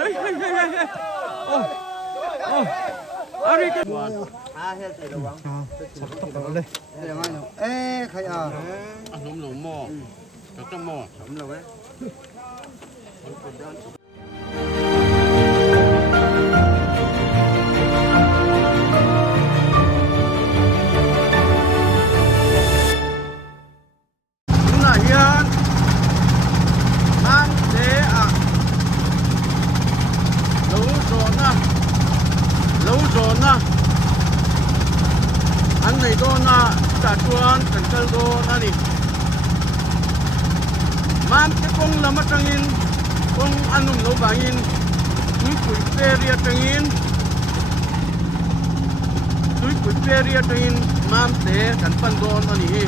ơi ô ô à đi cái ê khai à lủng lủng mò trong mò lủng lủng ấy anh này đó na cả chuan cần câu đó na đi mam cái con là mất trăng in con anh nung lâu vàng in túi củi feria trăng in túi củi feria trăng in mam té cần phân đó na đi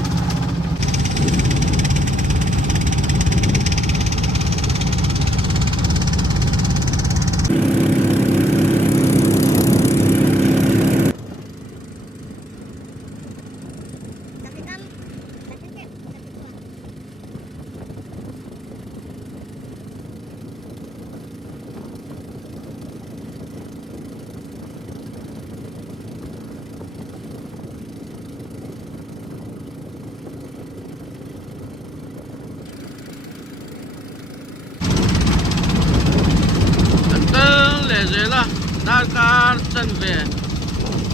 lệ dễ là đa ca chân về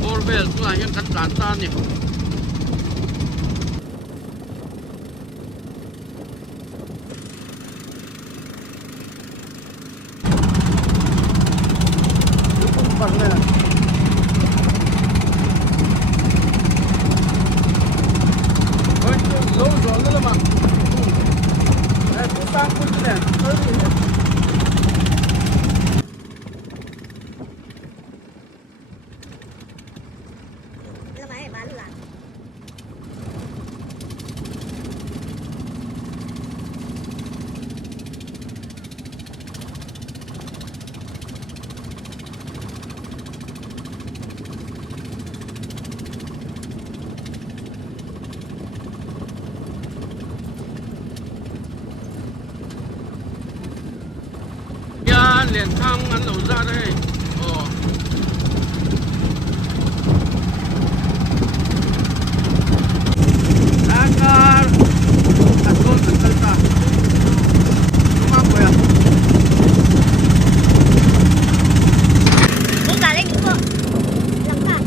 ô về là hiện cắt cán ta nhỉ phần này lâu rồi nữa mà tôi sang quân này liền thang ăn lẩu ra đây Dakar Asal Jakarta cuma apa ya buka lagi kok lengkap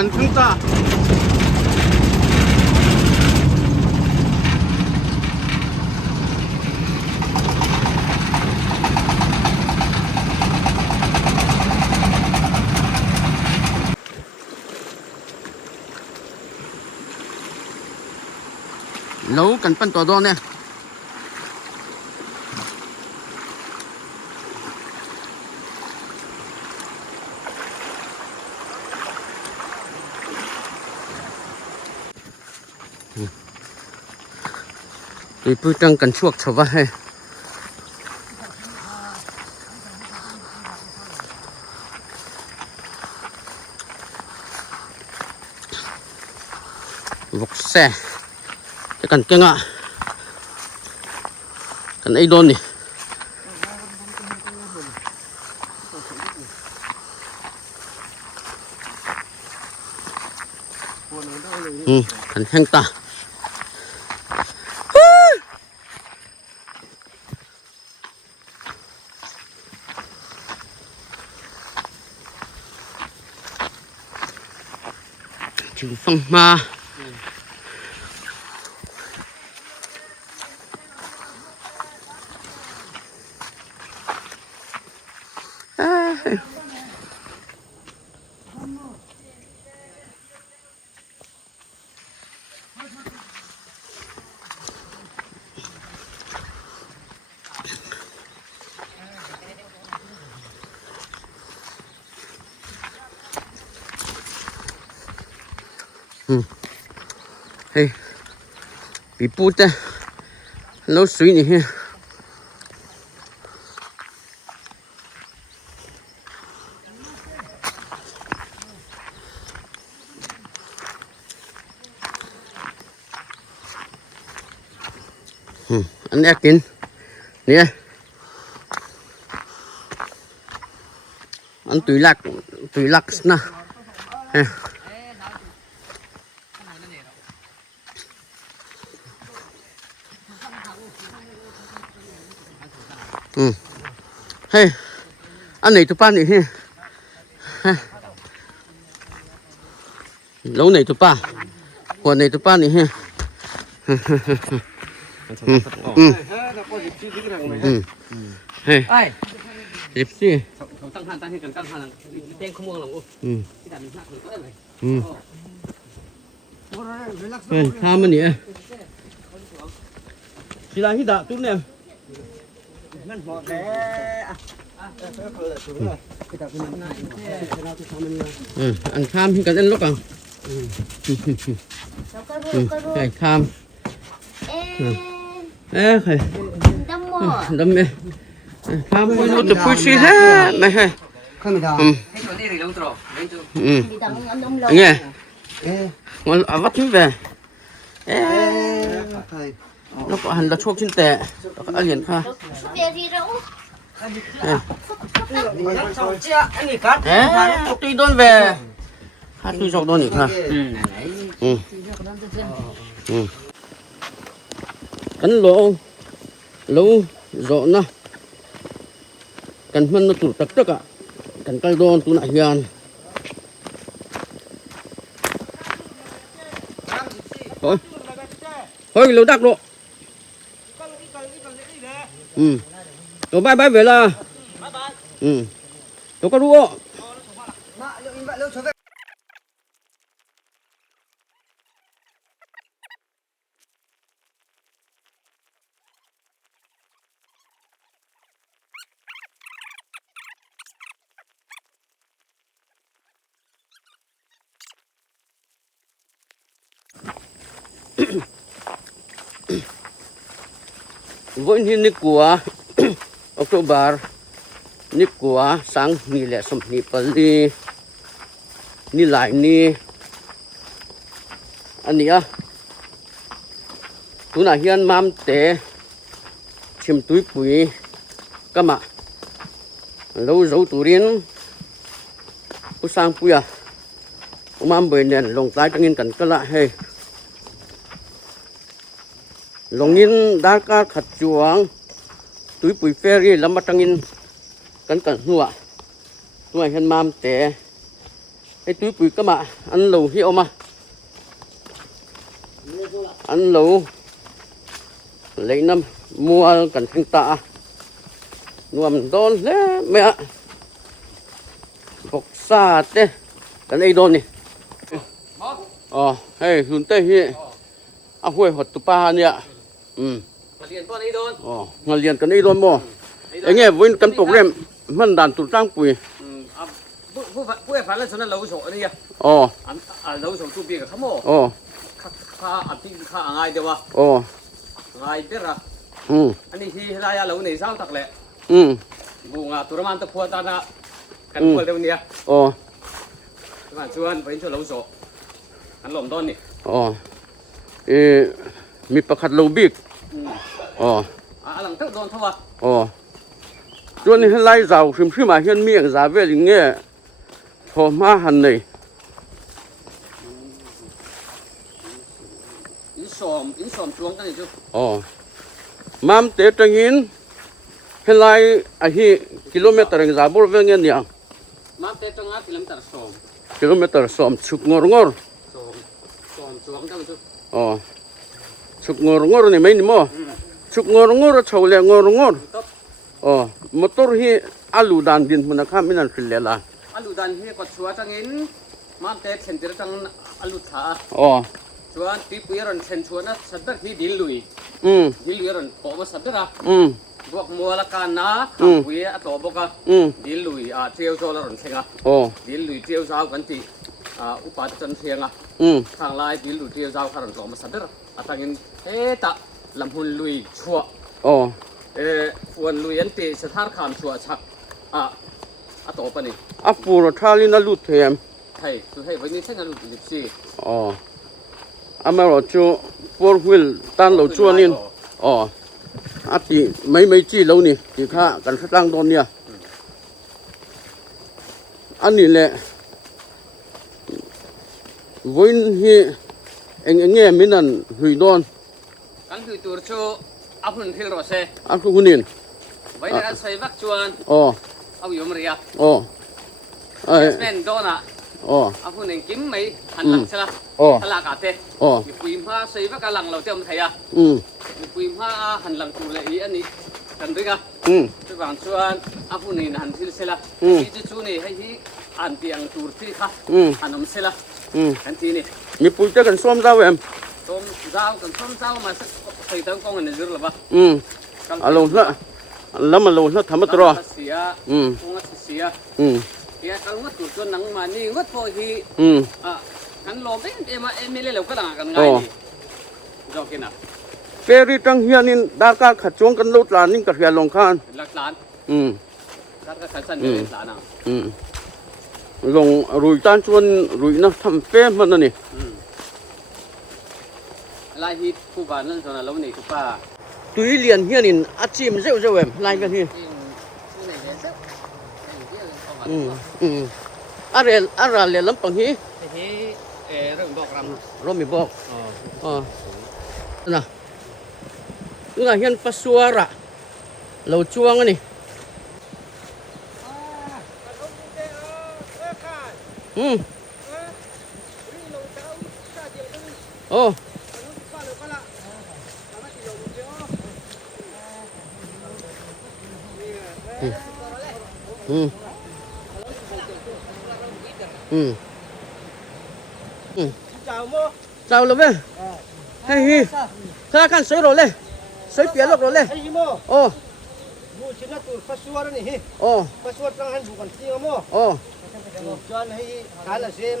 kan cinta lâu cần phân tỏa đo nè đi bơi trăng cần chuộc cho vậy vọc xe cái cần kia ngạ cần ấy đôn nè cần hang ta chừng phong ma hey bị bút đấy lâu suy nhỉ ha anh em kín nè anh tùy lạc na ha hey anh này tụi ba này ha lâu này tụi ba quần này tụi ba này ha hey ai dịp gì tăng hàn tăng cần tăng hàn đen không mua lòng ô tham mình nhỉ chỉ là hít đạo chút nè ăn tham thì cần ăn lúc à cái tham ê cái Đâm mỏ. đâm mẹ tham nó tự vui suy hết mày hay 카메라 Đi đâm ông lâu. nghe ngon à vắt chúng về nó có hành là chuốc trên tệ ăn liền ha Về đi đâu? chuốc đi đón về hát tôi chọc đón nhỉ ha cắn lỗ lâu rõ na cắnมันnó tụt tắc à cắn cái đòn tụt lại hiền thôi thôi lâu đặc độ rồi bye bye về là tôi có đua với những của October ni của sang ni lệ sum ni pali ni lại ni anh nhá tu na hiền mam té chim túi bụi cái mà lâu dấu tủ riêng u sang bụi à mam bụi nền lồng tái trong yên cảnh cái lại hay lồng yên đá cá khát chuang túi bụi ferry lắm mà trong yên cẩn cẩn hùa tôi hiện mam té cái túi bụi các bạn ăn lẩu hiệu mà ăn lẩu lấy năm mua cẩn thận tạ mua mình đón lẽ mẹ bọc xa thế cái này đón này hey hướng tây hi huôi hột tụ pa nè ngà liền cái này đón mò anh nghe với cán bọc remมันดันตุตั้งปุ๋ยผู้พันแล้วฉะนั้นเราโฉดนี่เราโฉดชูปีกับขโมยข้าอันที่ข้าง่ายเดียววะง่ายเด้ออันนี้ที่รายเราเนี่ยเศร้าตักแหละบูงาตุรมันตะพัวตานะกันพัวเดียวเนี่ยมาชวนไปชวนเราโฉดอันหล่อมต้นนี่มีประคัดโลบิกหลังเท่าโดนเท่าวะcho nên lai giàu phim phim mà hiện miệng giá về thì nghe thò ma hẳn này ít xòm chuông cái này chứ mam tế trăng in hiện lai hi km giá bor về nghe nhỉ mam tế trăng á km xòm chục ngor ngor xòm chuông cái này chứ chục ngor ngor này mấy nhỉ mo chục ngor ngor chầu lẹ ngor ngor motor hi alu dan din muna kha minan filela alu dan hi ko chua changin mam te chentir chang alu tha chuan ti puiron chen chuana sadar hi dil lui ron po ma sadara buak muala ka na pui a to boka dil lui a trieu zo la ron thenga dil lui trieu zau kan ti upat chan thianga ข้างลายปีลุเทียวเจ้าขรันหลอมาสันเดอร์อัตังอินตะลำหุนลุยชัววันลุยอันตีสถานคามชัวชักต่อไปนี่ฟูรทาลินาลุเทียมให้คือให้วันนี้ใช้งานลุลิบซีมาเราจูโฟร์วิลตันเราชัวนี่ตีไม่จีเรานี่ที่ข้ากันสร้างตอนเนี่ยอันนี้แหละวันที่เอ็งเงี้ยมินันหุยดอนกันคือตัวชัวหุ่นที่รอเซ่คุณนินไว้ในการใส่วักชวนเอาอยู่มาเรียเป็นโดน่ะหุ่นเองกิมไม่หันหลังใช่ไหมหันหลังกัดเต้มีปุยมาใส่วักกำลังเราเตรียมไทยมีปุยมาหันหลังตัวเลยอันนี้กันด้วยกันตัวบางชวนหุ่นนี้หันที่เสร็จละที่จะช่วยให้ที่อันเตียงตัวที่ค่ะอันนั้นเสร็จละกันทีนี้มีปุยจะกันส้มเจ้าเอ็มส้มเจ้ากันส้มเจ้ามาใส่ตั้งกองกันเยอะหรือเปล่าลงละแล้วมันลงละทำมาตรอเสียคงเสียเดี๋ยวกันวัดตัวจนหนังมานี่วัดพอทีกันลมไม่เล่นแล้วก็ต่างกันไงจอกกินเฟรีตั้งเฮียนินดาร์กขัดจวงกันลุดลานนี่กระเทียลงข้านหลักล้านดาร์กขัดสันเดือดล้านลงรุยจานชวนรุยนะทำเฟ้มันนั่นนี่ลายฮิตคู่บ้านนั่นส่วนแล้วนี่คู่ป้าตุยเลียนเฮียนินอาชีพเจ้าเอ็มลายกันที่อะไรเรียนลำปังฮีเรื่องบอกรำมีบอกนะนี่ก็เฮียนปัสสาวะเราจวงนี่เจ้าเลยเว้ยให้ฮีถ้ากันสวยเลยสวยเปลี่ยนรถเลยบูชินาตัวฟัสวาร์นี่ฮีฟัสวาร์ตั้งหันบุกันที่งอจวนให้การละเซม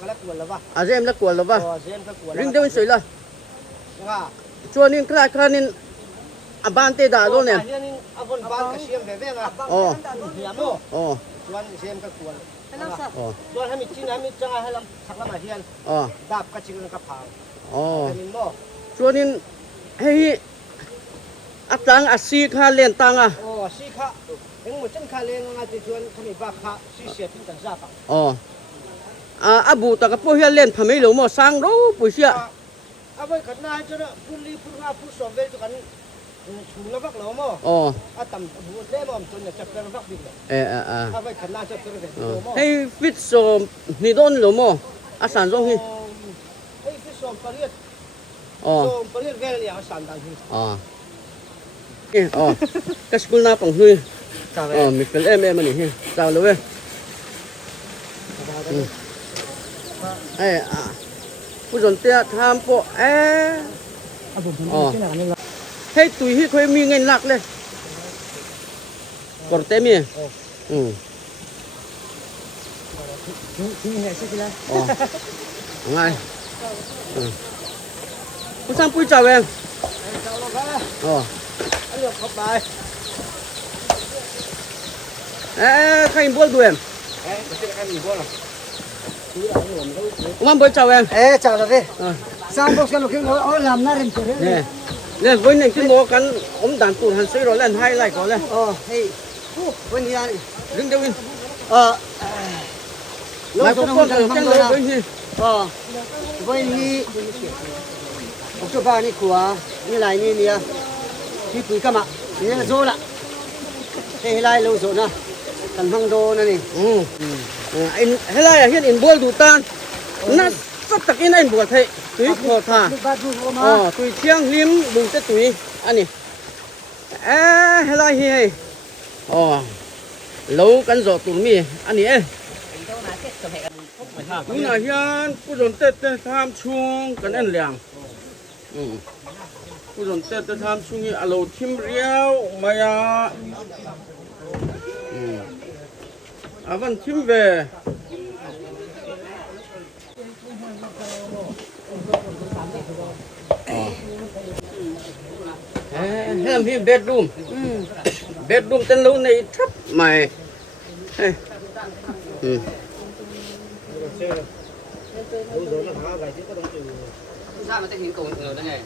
ขลักกวนละวะเซมละกวนละวะริงเดินสวยละชวนนี่คลานินบ้านเตดาโดนเนี่ยบ้านกระเชียมแบบนี้อ่ะเหี่ยมชวนเซมก็กวนชวนให้มีจีนมีจังให้ลำชักละมาเฮียนดาบกระชิงกระเพราชวนนี่ให้อาจารย์อาศีข้าเล่นตังอ่ะศีข้าเอ็งหมดจังข้าเล่นงานที่ชวนทำให้บ้าข้าศีเสียที่ต่างชาติอาบูตะกับพวกเฮียเล่นทำให้หลวงมาสร้างรู้ปุยเสียอาไว้ขัดหน้าจะนะพูดลีพูดงาพูดสอบเวลตุกันชูละวักหลวงมั้งต่ำบูเล่มั้งจนจะเป็นวักบิดเลยอาไว้ขัดหน้าจะเป็นแบบให้ฟิตโซมนี่โดนหลวงมั้งอาสารตรงนี้ให้ฟิตโซมปลีดโซมปลีดเวลอย่างสันดังที่ก็สกุลนาปังฮึมีเป็นมันนี่เจ้าเลยผู้สนเตี้ยทำโปให้ตุยให้เคยมีเงินหลักเลยกดเต็มมีไงผู้สร้างปุ้ยจ่าเองเลือกเข้าไปใครบัวด้วยไม่ใช่ใครมีบัวหรอกมันบัวจ่าเองจ่าเลยสร้างบอกกันลูกเขาลำน่าเรียนเฉยเนี่ยวันนี้ขึ้นโมกันด่านตูนหันซื้อเราเล่นให้ไล่ก่อนเลยให้วันนี้ดึงเดี๋ยววินเราต้องทำเลยวันนี้ผมจะบ้านนี่ขัวนี่ไรนี่เนี่ยที่ปุ๋ยก็มาเนี่ยโซ่ละเฮ้ยไรเราโซ่นะกันพังโดนั่นนี่ไอ้เฮ้ยไรเห็นอินบัวดูตานนั่นสักตะกี้นั่นบัวไทยตุยพอท่าตุยเชียงลิ้มดูแต่ตุยอันนี้เฮ้ยไรเฮ้ยlâuกันgiọt tụi mi anh nhỉ đúng là hiềnผู้สนเตะทำช่วงกันอันแรงผู้สนเตะทำช่วงนี้เราทิมเรียวมายาวันทิมเว Hem hi bedroom. Bedroom tên lâu này thấp mày. Hey. Sao mà tên hiện cùng rồi đó nghe.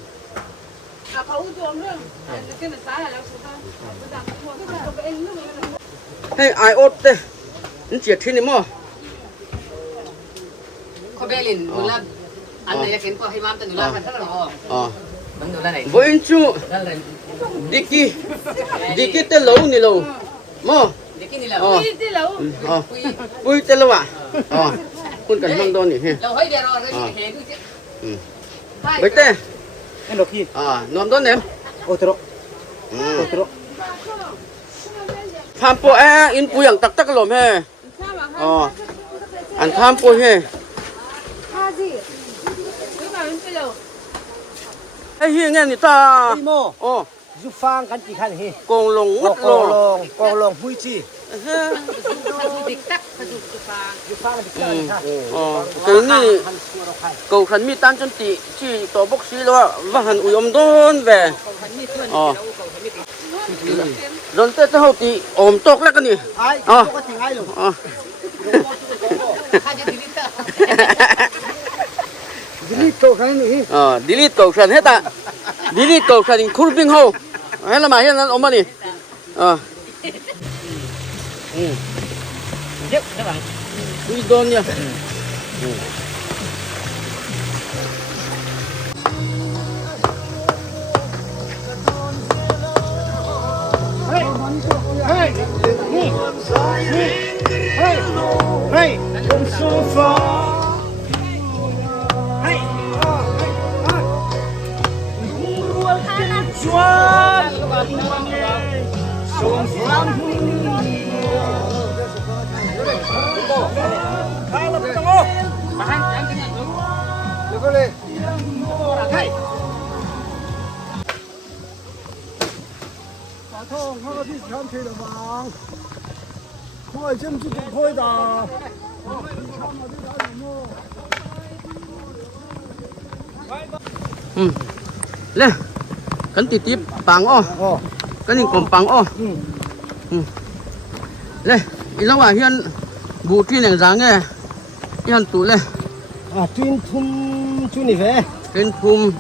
Hey, ai ốt thế? Nó chỉ thiên mò. Có bé liền nụ lan. Anh này kiến qua hay mam tên nụ lan thật là hò. Vẫn nụ lan này. Với chú Dicky tên lâu này lâu. Mò. Dicky này là Ui tên lâu à? Kun cần mang đón nhỉ? lâu hơi đẹp rồi, rồi hè cứ chứ. Bấy tê. Em đọc khi. Nóm đón em. Ô tô. Tham po in pu yang tak tak lom he. An tham po he. Hey hi nghe ni ta. Đi mô. Giúp phang cắn chỉ khăn hi. Kong long ngất lo. Kong long hui chi. Giúp phang là bị chơi ha. Cái ni cầu khẩn mi tan chân tị chỉ tổ bốc xí lo và hẳn ui đón về. Rồi tết hậu tị ôm tóc lại cái ni. Ai? Có tiếng ai luôn. Delete cầu khăn này. Delete cầu khẩn hết à. Delete cầu khẩn khul ping ho. Hay là mà hiện nan ôm ni. Yep, các bạn. Ui đón nha. Hey, hey, I'm so far. Hey, thôi chân chút thôi đã Lên. Cắn tít tít bằng o. Cái này còn bằng o. Lên. Lâu à hiện vụ chuyên này dáng nghe. Hiện tụ lên. chuyên thum chuyên này về Chuyên thum.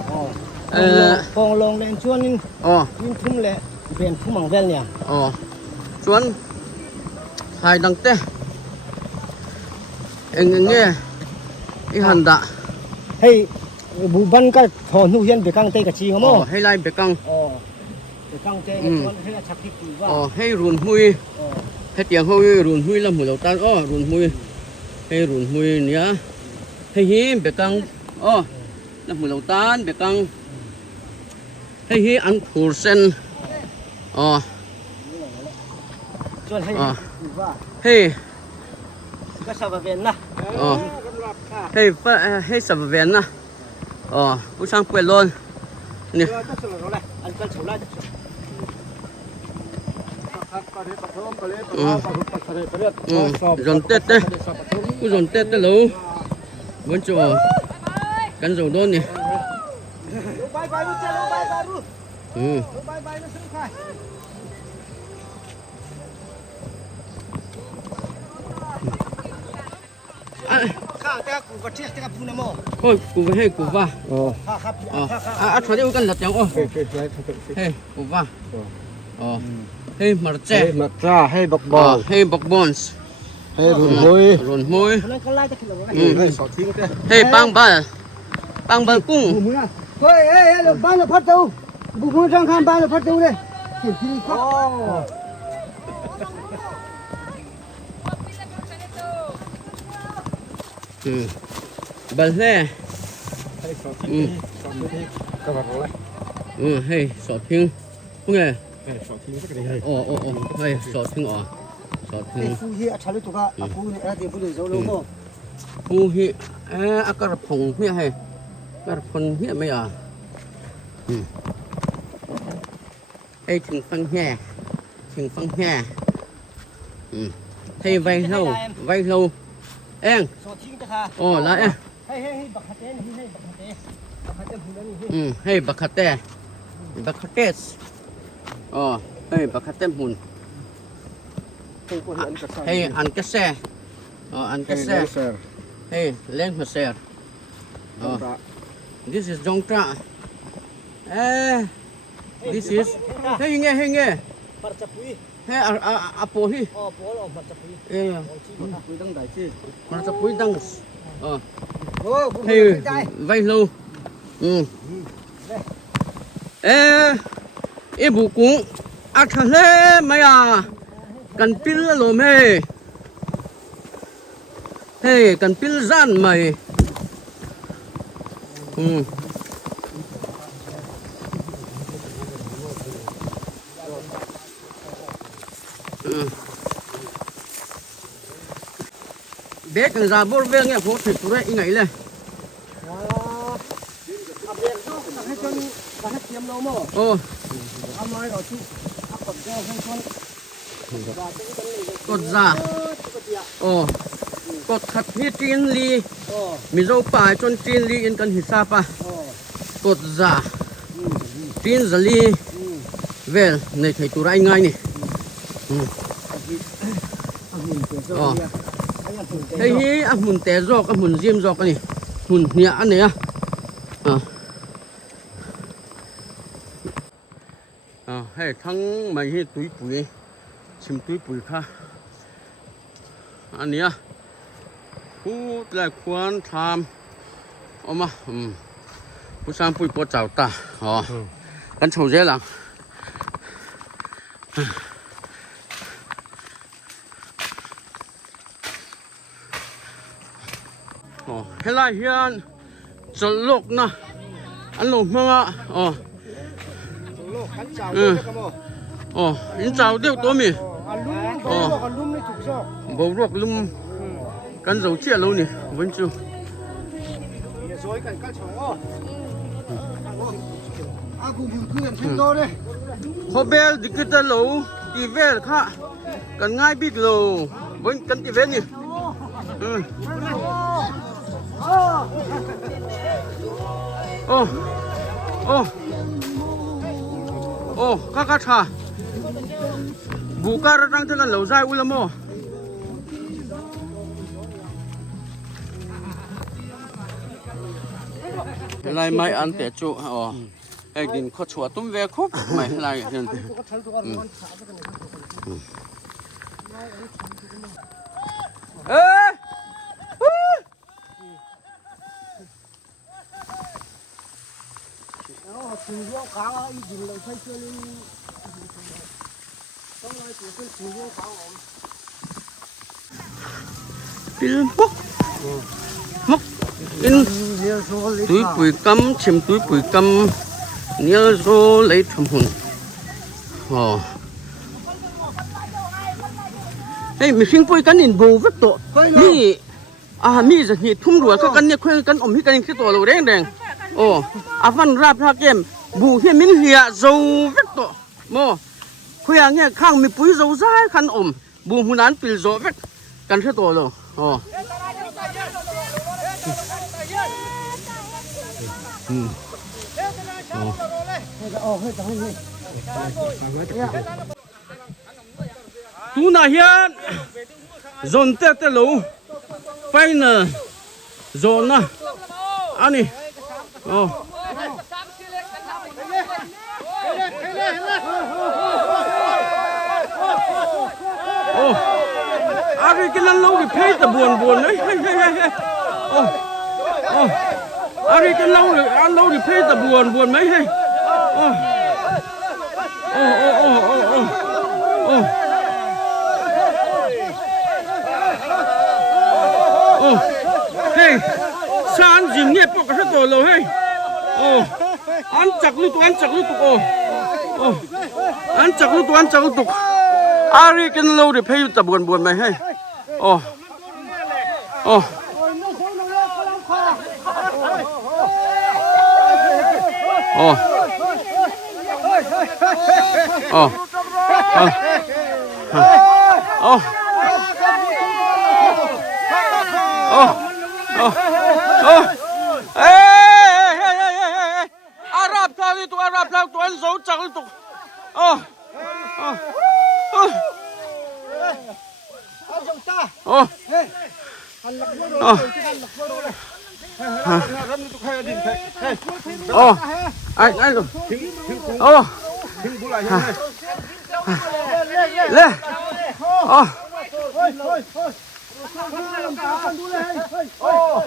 Còn lòng lên chuyên thum lệ về thum bằng ven nhỉ. Chuyên hai đăng tê. Anh nghe. Ý hẳn đã. Hey, bù ban cái thon nu hiền bị căng tê cả chi không mò? Hay lai bị căng. Bị căng tê cái thon hay là chặt thịt gì vậy? Hay rùn hui. Hay tiếng hui rùn hui là mùi đầu tan. Rùn hui. Hay rùn hui nhá. Hay hi bị căng. Là mùi đầu tan bị căng. Hay hi ăn phù sen. Chuyên hay Hey. cái sao vào ven na? Hey sập ven na. Bố sang quên luôn. Nè. Dồn tết đấy. Cứ dồn tết tới lâu. Vẫn cho cắn dầu đôn nè. Thôi, cụ với hay cụ va. Thôi đi con lật chẳng Hey, cụ va. Hey, mặt trẻ. Mặt ra hay bọc bò. Hey, bọc bones. Hey, rùn môi. Hey, băng bal. Băng bal cung. Thôi, hey, ban là phát đâu. Bụng muốn răng khan ban là phát đâu đây. Kiểm tra đi khoác. Bal he. Hey, sọ phim. Không nghe. Hey, sọ phim sọ phim. Phu hi trả lời tụi ka. Phu này thì phu được dấu lâu không? Phu hi, cái phong hi hay. Cái phong hi mấy à? Hey, chừng phăng he. Hey, vay lâu. Em. Lại em. Hey, bạc hạt tê. Hey, bạc hạt tê. บักคาเตสอ๋อเฮ้ยบักคาเตมหุ่น เฮ้ยคนอันกระซ่า เฮ้ยอันกระแซอ๋ออันกระแซเฮ้ยเล่นมาเซอร์อ๋อ this is จงตราthis is เฮ้ยไงเฮ้ยไง ปัจจับุย เฮ้ยอาโปฮี อ๋อโป้เราปัจจับุย เอ้ย บุยตั้งไหนที่ มันจะปุ้ยดังอ๋อ โอ้บุญ เฮ้ย ใจ ไว้ลูเอ้บุกุ้งอาทะเลไม่อ่ะกันปิลโลเมเฮ้ยกันปิลซันไม่เบกันซาบอลเวงเนี่ยพอถึงตัวได้ยังไงเลย อาเบียร์ก็ให้จนให้เตรียมเราหม้อ โอ้ ทำน้อยเราชุบอัพกับแก้วให้คน กดซาโอ้กดขัดที่จีนลี โอ้ มีโรป่าจนจีนลีอินกันหิซาปะ โอ้ กดซาจีนซาลีเวลในไทยตัวไรง่ายนี่ อ๋อ เฮ้ยอ่ะหมุนแต่จอกอ่ะหมุนเยี่ยมจอกอันนี้หมุนเนี่ยอันเนี้ยให้ทั้งไม่ให้ตุ้ยปุ๋ยชิมตุ้ยปุ๋ยค่ะอันเนี้ยผู้แต่ควรทำเอามาผู้สร้างปุ๋ยปวดเจ้าตาอ๋อกันโฉเจ๊หลังเฮ้ยไรเฮียนจะลกนะอันลกมั้งอ่ะอ๋อ โลกขันเจ้าด้วยกันมั้ง อ๋ออินเจ้าเดียวตัวมี อันลุ่มนี่ถูกชอบ บ่รวกลุ่มกันเจ้าเจี๊ยเรานี่วันจู อย่าซอยกันก็ช่องอากูมือเพื่อนเช่นโตเลย พอเบลดิกิตาโลดีเวลค่ะกันง่ายบิดโลบนกันที่เวนี่โอ้โอ้โอ้ข้าข้าชาบุการะรังเท่ากันเหล่าใจอุลโมอะไรไม่อันแต่จุอ๋อไอ้ดินเขาชัวตุ้มเวคบไม่อะไรเห็นเอ้ยถึงเรื่องขาวอีกดินเราใช้เชือกนี่ต้องเลยถึงถึงเรื่องขาวผม ปิลปุ๊กมุกอินตุ้ยปุ๋ยกำชิมตุ้ยปุ๋ยกำเนื้อโซเลยทำหุ่นอ๋อเฮ้ยมีสิ่งปุ๋ยกันอินบูวิตโตนี่มีจะนี่ทุ่มรัวก็กันเนี่ยคุยกันอมที่กันที่ตัวเราแดงโอ้ฟันราบทักเกมบูเฮียมินเฮียโซวิตโตโมคุยอย่างเงี้ยข้างมีปุ๋ยโซซ่าคันอมบูหุนันปิลโซวิตกันที่ตัวเราอ๋อตูน่าเฮียนโซนเตะลูไปเนอโซนนะอันนี้โอ้โอ้อะไรกันนั่นเราเพย์ตะบวนเลยเฮ้ยโอ้โอ้อะไรกันเราเลยอันเราเพย์ตะบวนไหมเฮ้ยโอ้โอ้โอ้โอ้โอ้โอ้โอ้เฮ้ยสารจิงเนี่ยปกติตัวเราเฮ้ยโอ้อันจักลุตุโอ้โอ้อันจักลุตุอะไรกันเราเพย์ตะบวนไหมเฮ้ยโอ้โอ้โอ้โอ้โอ้โอ้โอ้เอ้อารับทางตัวอารับทางตัวอันโซ cái tục ô Ông ta. ô Ăn lọc vô rồi, ăn lọc vô rồi. ô anh rồi ô lên ô ô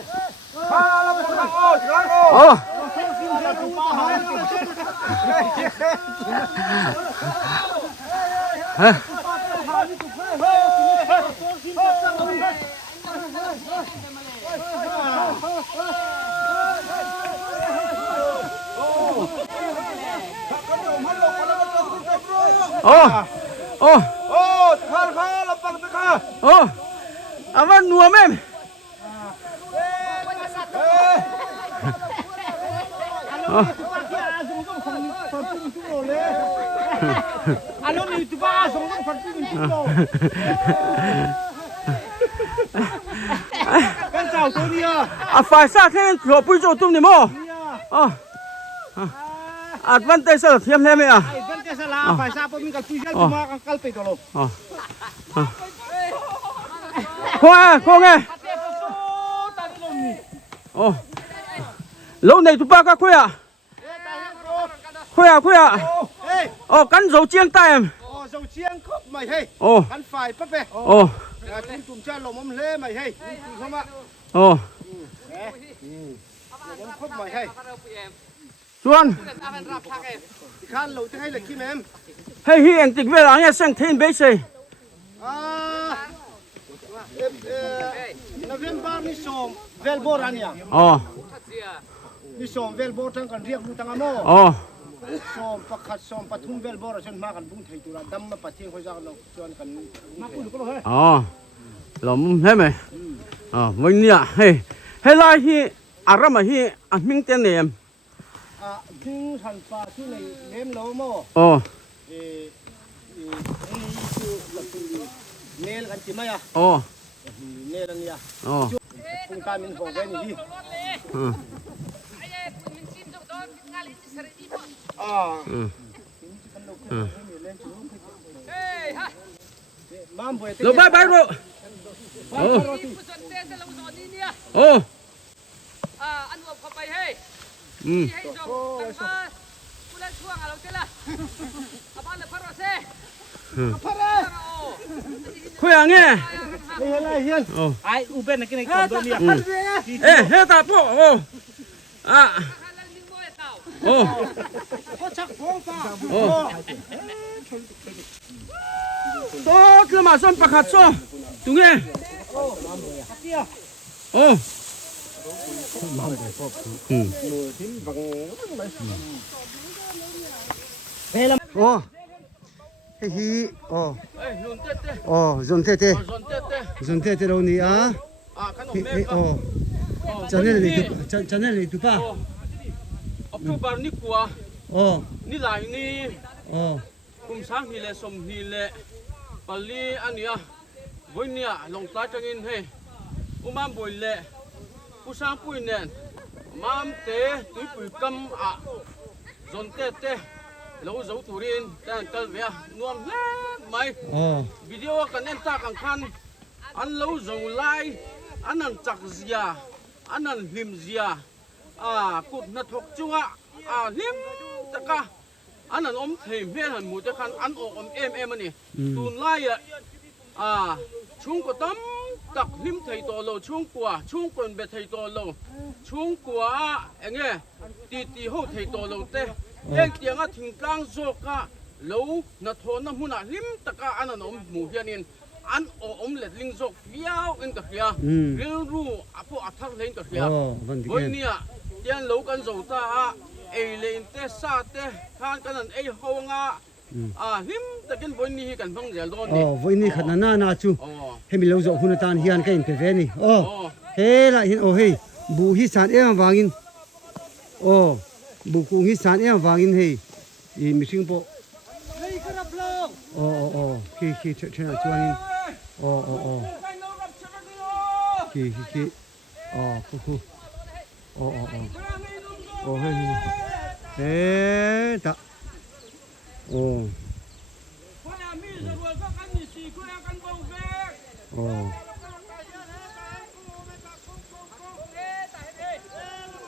ô ô à vẫn nuông em Alo ni tu ba song dong phật tu tu lo. Kan chào tôi đi à. à phải sao thế rồi bây giờ tụi mình mò advantage là thêm thêm à Kan te sala phải sao mình kal pujal cuma kal pe to lo. không nghe lâu này tụi ba các khuya khuya cắn dầu chiên tay em Dầu chiên khóc mày hay. Kan phải bắt về. Chúng cha lồng mắm lê mày hay. Không ạ. Lồng khóc mày hay. Chuan Khan lẩu thế hay là kim em. hay hi anh tịch về là nghe sang thiên bế gì November ni som velbor ania. Ni som velbor tang kan riak lu tang amo. Som pakhat som pathum velbor chen ma kan bung thei tu ra dam ma pathiang khoi jak lo chuan kan ma ku ko lo he. lom thế mày mình nè hay lai hi aram hi anh minh tên này em Thu thần phà thu này ném lỗ mò. Nel kan chimay à. Nel kan ya. Kung kami ng pong ganyan di. Ma'am, boy. Lo bye bro. Anh một cặp bày hay. Hay rồi, mà ulan chuang alo tela. Apa le paro se? Pare. Khuya nghe. Đây hiền. Ai uben này cái này còn đôi Ê, hết ta po. Có chắc phong pha. Đó cứ mà xong bạc hạt so. Đúng nghe. Hi zon te đâu nè à channel này tu pa October ni kuwa ni lai ni kum sang hi le som hi le pali ania voinia long ta changin he umam boi le pusang pui nen mam te tui pui kam a zon te lâu dấu turin tan kal vea nuam le mai video kan en ta kan khan an lâu dấu lai an an chak zia an an him zia cút na thok chunga lim taka an an om them he han mu te khan an om em ani tun lai chung ko tam tak lim thei to lo chung kon be thei to lo chung kwa enge ti ho thei to lo te Yang tiang thing kang zoka lo na thon na huna lim taka anan om mu hianin an om let ling zok fiao in ka khia ril ru apo athak lein ka khia boinia tian lo kan zo ta e lein te sa te khan kanan e honga lim takin boini hi kan phang zel don ni boini khana na chu hemi lo zo huna tan hian ka in pe ve ni he la hin he bu hi san em wangin bu ku hi san em wangin he I mi sing po khi chen na chuan khi he ta โอ้โอ้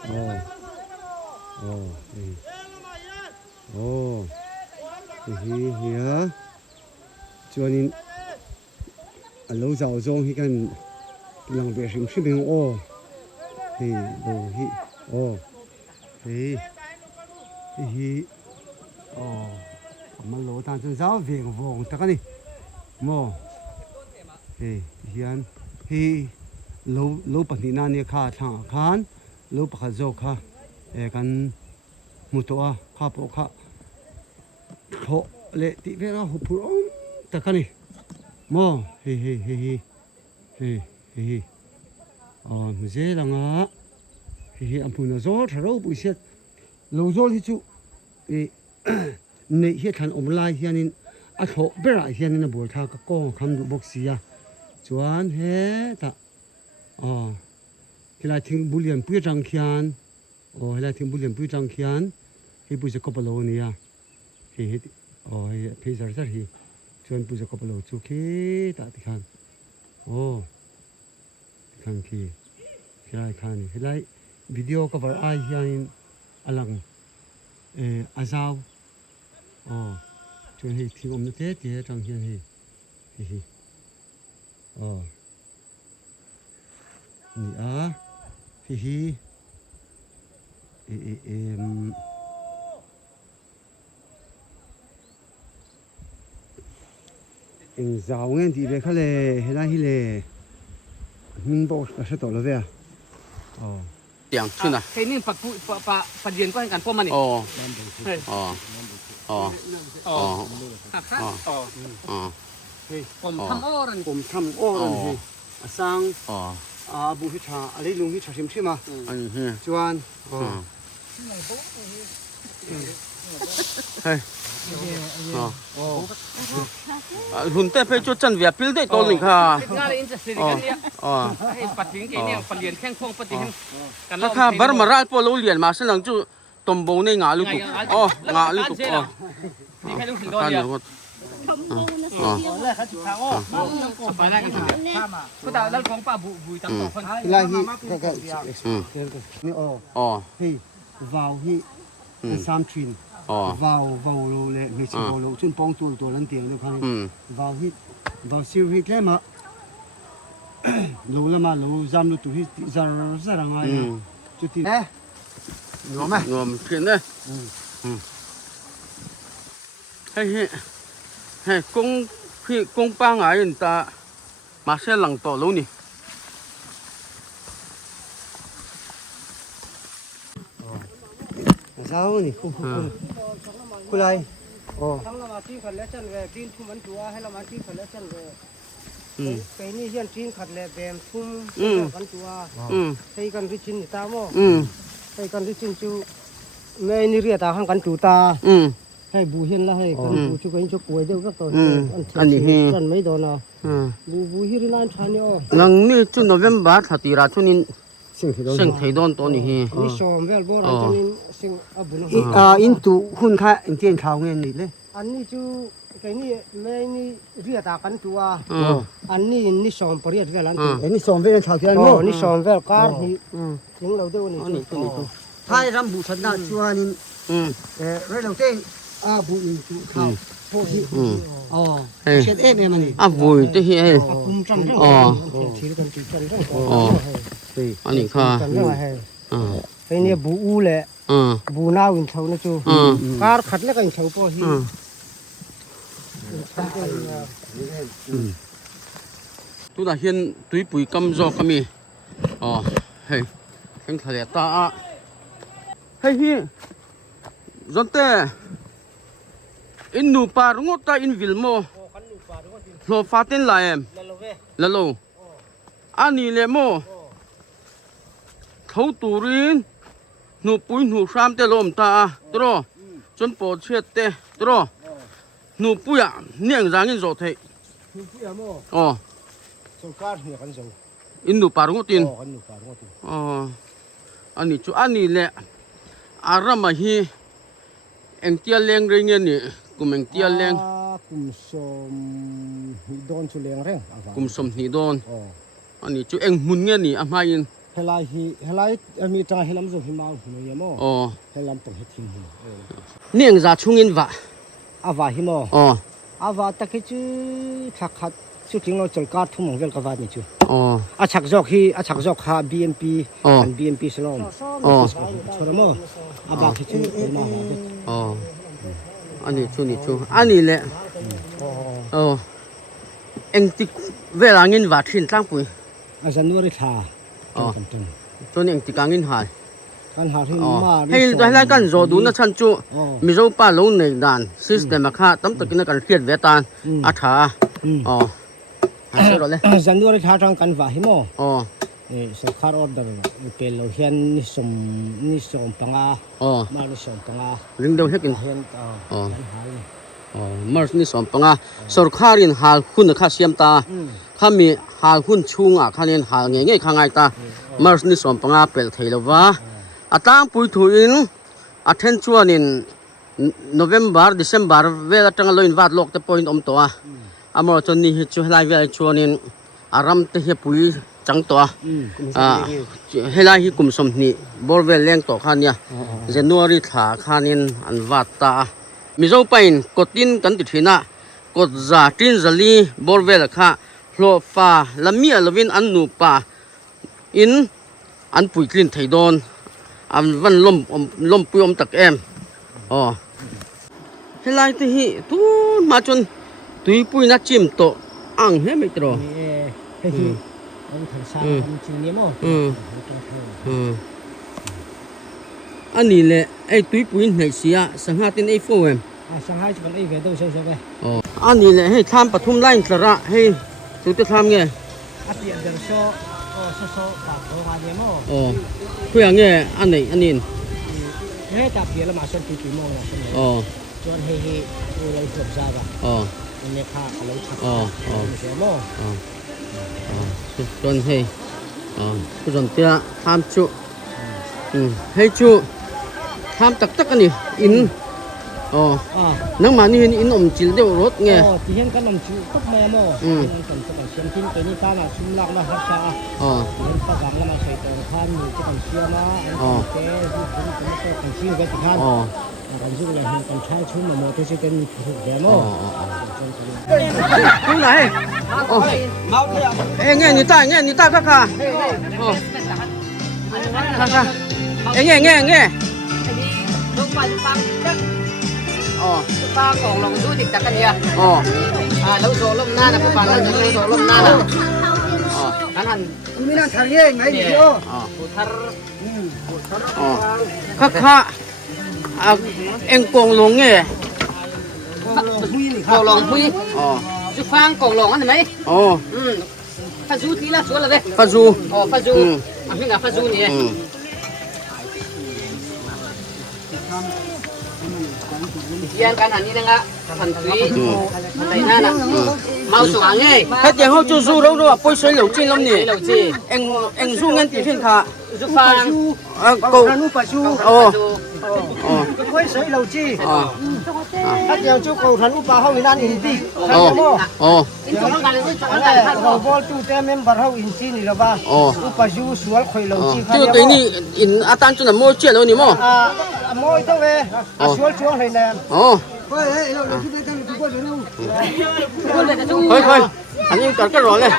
โอ้โอ้โอ้เฮียจวนนี้เราจะเอาจงให้กันหลังเบียร์ชิมชิมโอ้เฮ้ดูฮิโอ้เฮ้ฮิโอ้มันโลตันจนเจ้าเวียงวงตะกันนี่โมเฮ้เฮียนเฮ้โลปนินานี่ข้าทางขานโลปข้าโจข้ากันมุตัวข้าปกข้าโผเละติเวลาหุบพูอมตะกันนี่โมเฮ้อ๋อมันเจ๋งอ่ะเฮ้อันพูนโจทเราบุเสียโลโจที่จู่ในเฮียทันอมลายเฮียนินอัดโหเบรเฮียนินบัวท่าก็ก้องคำดูบกเสียจวนเฮตะอ๋อที่ไรถึงบุเรียนปุ้ยจังเขียนโอ้ที่ไรถึงบุเรียนปุ้ยจังเขียนเฮ้ปุ้ยจะกบโลนี่อ่ะเฮ้อ๋อเฮ้เพย์จัดเฮ้จวนปุ้ยจะกบโลจุกเฮตะที่ขันโอ้ที่ขันที่ไรขันนี่ที่ไรวิดีโอก็ว่าไอเฮียนินอลังอาซาวอ๋อจนให้ที่อมนึกเตะจังเฮียนให้อ๋อนี่อ่ะเอ็งสาวเงี้ยที่เบคเลยเฮล่าฮิเลมิงบอกก็จะต่อแล้วเว้ยอ๋อเตียงขึ้นอ่ะเฮ้ยนี่ปัดเย็นก็ให้กันพวกมันนี่ อ๋ออ๋ออ๋ออ๋ออ๋อเฮ้ยผมทำอ้อรัน ผมทำอ้อรันเฮ้สร้าง อ๋อบุหิชาอะไรลุงหิชาชิมชิมาอันนี้ จวนอ๋อเฮ้ยอ๋อหุ่นเต้ไปจุดจันเวียพิลได้ตัวหนึ่งค่ะงานอินเตอร์เน็ตกันเนี่ยอ๋อให้ปัดทิ้งกี่เนี่ยปัดเรียนแข้งพวงปัดทิ้งกันแล้วค่ะบาร์มาราปอลูเรียนมาซึ่งหลังจู่ตมโบในงาลูกตุกอ๋องาลูกตุกอ๋อนี่แค่ลูกถึงตัวเดียวอ๋อแล้วเขาจุดทางอ้อสบายแล้วกันก็แต่แล้วของป้าบุยตั้งต่อคนลายฮีก็นี่อ๋อเฮ้ยวาวฮีสามทรินวาวโลเลยไม่ใช่วาวโลชุนปองตัวนั้นเตียงด้วยครับวาวฮีวาวซิลฮีแค่มาโลละมาโลจำโลตัวฮีซาร์งไงจุดที่งอมไหมงอมเขียนเลยเฮ้กงปังไงตามาเส้นหลังต่อแล้วนี่เช้านี่คุณไรทั้งเรามาที่ขัดแล้วจันเวดินทุ่มมันตัวให้เรามาที่ขัดแล้วจันเวไปนี่เฮียนจีนขัดแล้วแบมทุ่มกันตัวใช้กันริชินตาโมใช้กันริชินจูแม่นี่เรียตาหังกันจูตาให้บูเห็นละให้กันบูชุกันชุกป่วยเดียวก็ตัวอันนี้จันไม่โดนอ่ะบูฮิรินานชานี่อ๋อนังนี่จุนโนเวมบาร์ถ้าตีราชุนินสิ่งไทยโดนตัวนี้นี่ชมเวลโบราณจันสิ่งบุญอินตูหุ่นค่าอินเทียนชาวเงินนี่เลยอันนี้จูแค่นี้แม่นี่เรียตากันตัวอันนี้นี่ชมปริยัติเวลันอันนี้ชมเวลชาวเทียนนี่ชมเวลการนี่ถึงเราเดี๋ยวนี้จูท้ายรำบุษณะชัวนินเรื่องเต้งบุญจูข้าวพวกที่อ๋อเช็ดเนี่ยมันนี่บุญที่เฮ้คุ้มจังอ๋อชีวิตกันจีจังอ๋ออันนี้ค่ะไอ้เนี่ยบูอูแหละบูน่าวินเท่านะจูการขัดแล้วกันเท่าพอฮีตัวน่ะเห็นตุยปุ๋ยกำจอกก็มีอ๋อเฮ้ยเห็นทะเลตาเฮ้ยจนเต้อินนูปารงตาอินวิลโมโลฟาตินไลเอ็มละโลอันนี้เลโมเขาตูรินหนูปุยหนูสามเตลมตาตรอจนปอดเช็ดเตตรอหนูปุยอ่ะเนี่ยงจางอินโจเทอ๋ออินนูปารงตินอ๋ออันนี้จูอันนี้แหละอารามฮีเอ็งเตียเลงเรื่องนี้ กุมเองเตียเลี้ยง กุมสมหิดอนชุเลียงเร่ง กุมสมนีโดน อ๋อ อันนี้จูเองมุนเงี้ยนี่อามายิน เฮลัยมีตาเฮลัมจุหิมาหิมยามอ อ๋อ เฮลัมตงเฮทิม นี่ยังจะชุ่งอินวะ อาวาหิมอ อ๋อ อาวาตะกิจูทักขัดสุดทิ้งเราจลกาดทุ่มของเวลกวาดนี่จู อ๋อ อาชักจอกฮีอาชักจอกฮา BNP อ๋อ อัน BNP สลอม อ๋อ ชวรมออาบากิจูมาหาเด็ก อ๋ออันนี้ชูนี่ชูอันนี้แหละ อ๋อ อ๋อเอ็งติเวลาเงินวัดทิ้งตั้งปุ๋ย อาจารย์นวริธา อ๋อ จน จนเอ็งติกังเงินหาย การหาที่ อ๋อ มา ให้ตัวให้กันโจดูนะฉันจู อ๋อ มีรูปป้าลงในด่านซิสเตมค่าตั้มตะกินกันเครียดเวตานอาถาอ๋อหาเสร็จแล้ว อาจารย์นวริธาทางกันว่าหิมอ อ๋อ สังขารออเดอร์เป็นเราเห็นนิสมปังอา อ๋อ มานิสมปังอา ลิงเดียวให้กิน เห็นอ๋อ หาย อ๋อมาร์นี่สอนปังอ่ะสรคารินหาคุณค่าเสียมตาข้ามีหาคุณชุงอ่ะข้าเรียนหาเงี้ยข้างไงตามาร์นี่สอนปังอ่ะเป็นไทยแล้ววะอาตามปุยถุยนอาเทนชวนินโนเวมบาร์ดิเซมบาร์เวลาจังเลยวัดโลกแต่พอยน์ตัวอามรจนนี่ช่วยไล่เวลาชวนินอารามเตะปุยจังตัวเฮลาฮิกุมสมนี่บอลเวลเลี้ยงตัวข้าเนี่ยเจนัวริถาข้านินอันวัดตามิโซไปน์กดดินกันติดหินะกดจ่าตินจลีบอลเวลค่ะโลฟ้าละมีอลวินอันนูป่าอินอันปุยกลิ่นไทยโดนอันวันลมปุยตักเอ็มอ๋อเฮลัยที่ฮีตูมาจนตุยปุยนักจิมโตอังเฮไม่ตรอ เฮ้ยเอาทางซ้ายจริงเนี่ยมั้ง อันนี้แหละไอ้ตุยปุยไหนเสียสังหาตินไอ้โฟเอ็ม 上海这边那边都是这个， อ๋ออันนี้แหละให้ทำปฐุมไล่สระให้สุดจะทำไง 啊，别的说，说把头发的么， อ๋อเพื่อไงอันไหนอันนี้ 哎，打别了嘛，说皮皮么了，是没？ อ๋อ 专黑黑，我来说啥吧， อ๋อ 你看来查， อ๋อ 什么？ อ๋ออ๋อส่วนให้อ๋อส่วนเตี้ยทำจุให้จุทำตักอันนี้อินอ๋อ 啊， นังมานี่อินอมจิลเดียวรถไง 哦，之前跟我们去不没么，跟这个先听给你干了，去那嘛好啥， อ๋อ 你不讲了嘛，谁都看你这种车嘛，这是怎么说，很新个去看， อ๋อ 很新个很拆出嘛，么都是跟普通的 อ๋อ 么。 ตรงไหนอ๋อเอ้ยนี่ใต้นี่ใต้ค่ะอ๋อค่ะเอ้ยเงี้ย ลูกปลาลูกปลา อ๋อ ลูกปลาของลงดูติดตะกันเนี่ย อ๋อ เราโซลมหน้านะปลาเราโซลมหน้านะ อ๋อ อัน 你那产业买你哦。 อ๋อ ผู้ทัร อ๋อค่ะเอ็งกงลงไง ของลงพุย อ๋อ จุดฟางของลงอันไหน อ๋อ ฟาซูทีละส่วนละเด้ ฟาซู อ๋อฟาซูอันนี้กับฟาซูนี่ เรียนกันอันนี้นะทันทีทันใดนั่นน่ะเมาสว่างไง ถ้าเดี๋ยวเขาจะสู้แล้วด้วยปุ้ยสวยเหลวจริงแล้วนี่ เราจี เอ็งสู้งั้นตีเพียงค่ะ จุดฟาง กู 他路把书， อ๋ออ๋อ 会水楼机， อ๋อ 他讲就狗他路把后面那银币，看 อ๋อ 到么？ อ๋อ นี่จงกันเลยจงกัน 哎， ท่าน 我包住这面把后银币你了吧？哦，路把书说了亏楼机，看 这个 到 对 么？ 你in 阿丹真的没借了你么？啊，摸一到喂，说装来呢。哦，可以，อันนี้กัดก็ร้อนเลย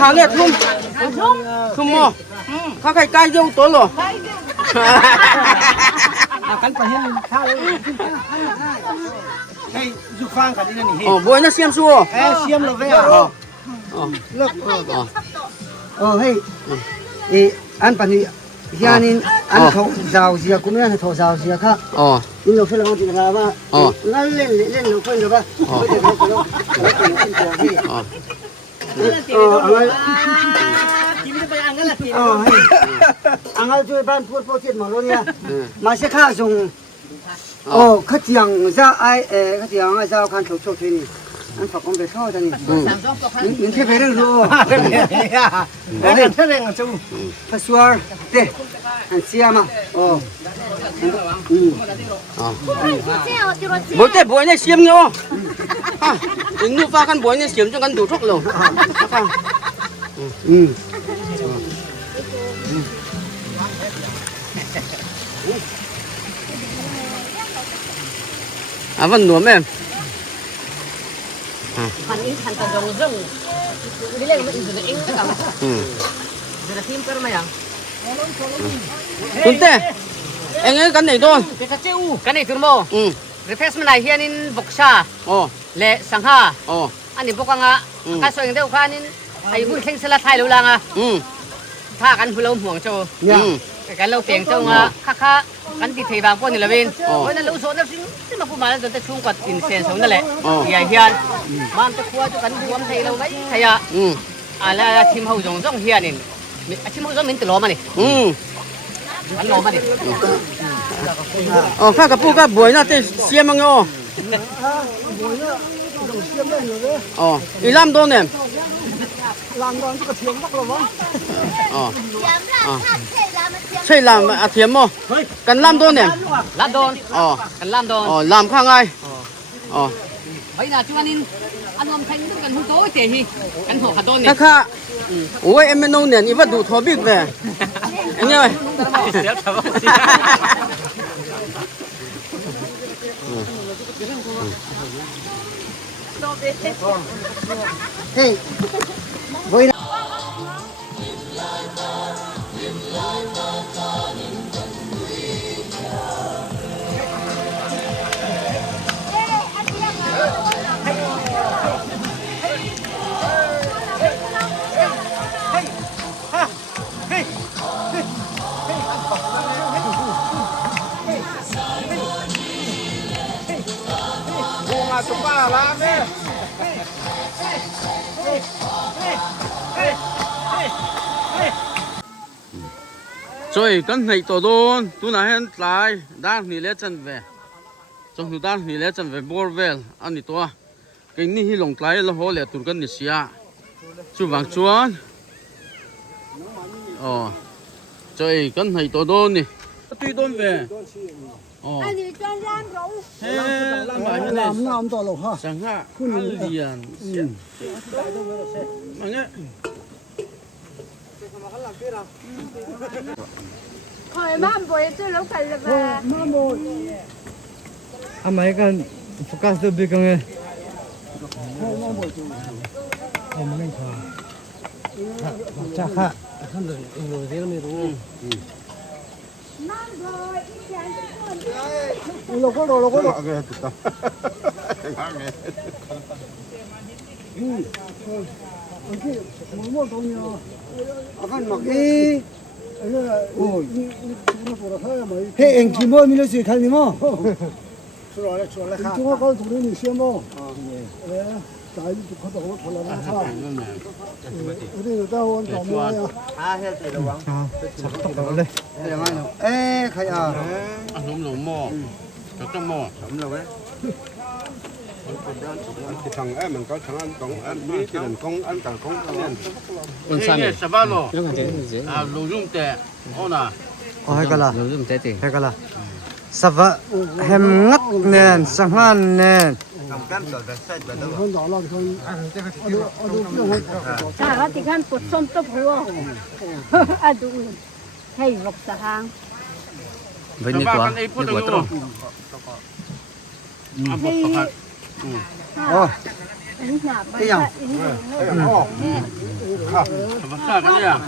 ขาเนี่ยทุ่มมอข้าใครใกล้เยอะตัวหรอ กันไปให้มันข้าวไอ้ยุฟังกันนี่นี่ อ๋อบัวน่าเสียมซัว เอ้เสียมเราเว้ยเลิกเฮ้ยอันปนี้ยานินอันเขาสาวเสียกูไม่ได้เขาสาวเสียค่ะ อ๋อ นี่เราเพิ่งเราติดแล้วว่างั้นเล่นเราเพิ่งเราว่าไม่ได้เราอังช่วยบ้านพูดโปรเจกต์มาแล้วเนี่ยมาเสียค่าส่งเขาเจียงจะไอ้เขาเจียงไอ้เจ้าคันถูกโชคที่นี่ anh phật con về sau cho nhỉ Ừ. những thế về được rồi Đây là thế này là chú. phải xua đây anh xia mà Ờ. Bố Buổi buổi này xiêm nhau. À, đừng nu pha căn buổi này xiêm cho căn đủ thuốc lầu. ừ À vẫn nuốm em. han ta dong zong bila mo indo na ing ka Ừ. dala tim per mayang Tuấn tê. Anh ấy căn này thôi. cái này turun mo Ừ. refreshment này hianin boxa Ồ. le sangha Ồ. ani bokanga Ừ. ka soeng deu khanin ai bu theng sala thai lo langa Ừ. tha kan hulo muang cho Ừ. cái lâu tiếng trong kha kan ti thei bang pon ni lovin Ồ. oi na lo so na sin ma pu ma da chung kwat in sen so na le Ồ. ya hian man ta khua cho kan buam thei lo gai thaya Ừ. ala chim hau jong jong hianin chim hau jong min ti lo ma ni Ừ. kan lo ma ni Ờ khác cái buổi buổi là tê xiêm bằng nhau. Ờ. 15 đô nè. Làm con cái tiếng bắc rồi vâng. Ờ. Làm Xây làm à thiếm mò. Cần 5 đô nè. lam don Ờ. kan lam don Ờ làm khang ai. Ờ. bây giờ chúng anh om thanh đức kan hu to te hi kan ho khadon ni Khác khác. Ôi em nông nè, ý vật đủ thó bịt về. Anh ơi. hey với Bunga suka lah ni. Rồi con này tổ đôn, tu nào hiện tại đang nghỉ lễ chân về, trong tu đang nghỉ lễ chân về Borvel, anh đi toa, cái này hi lồng trái là hồ lệ tu con đi xia, chú vàng chuan, rồi con này tổ đôn nè, tuy đôn về, thế làm bài như này, Làm to rồi ha. chẳng hạn, ăn liền, mà nhé. Hồi mà bồi tôi lúc phải là bà. American forecast tu big kan. Chắc ha. Lo ko lo. Akan mak Hey, anh kim mo mình sẽ khai ni mo. Chua lại khá. Chúng có thủ ni xem mo. Tại vì có đồ có là sao. Đây tao on tao mo ya. Hết rồi đâu vắng. Chắc tao lên. Ê, khai à. Ăn nấm nồng mò, chắc trong mò. Đúng rồi đấy. Thằng em mình có thằng ăn công ăn mỹ thì mình công ăn cả công ăn Con san này, sao bao lô? À, lô dung tệ, ô nà. Hay cả là. lo zum te te Hay cả là. Sava hem ngắt nền sang han nền. Cả thì kan pot som to phlo. Adu. Hay lộc sa hang. với nước quá trâu À, bột bạc hạt. Cái gì? Bạc sa cái gì à?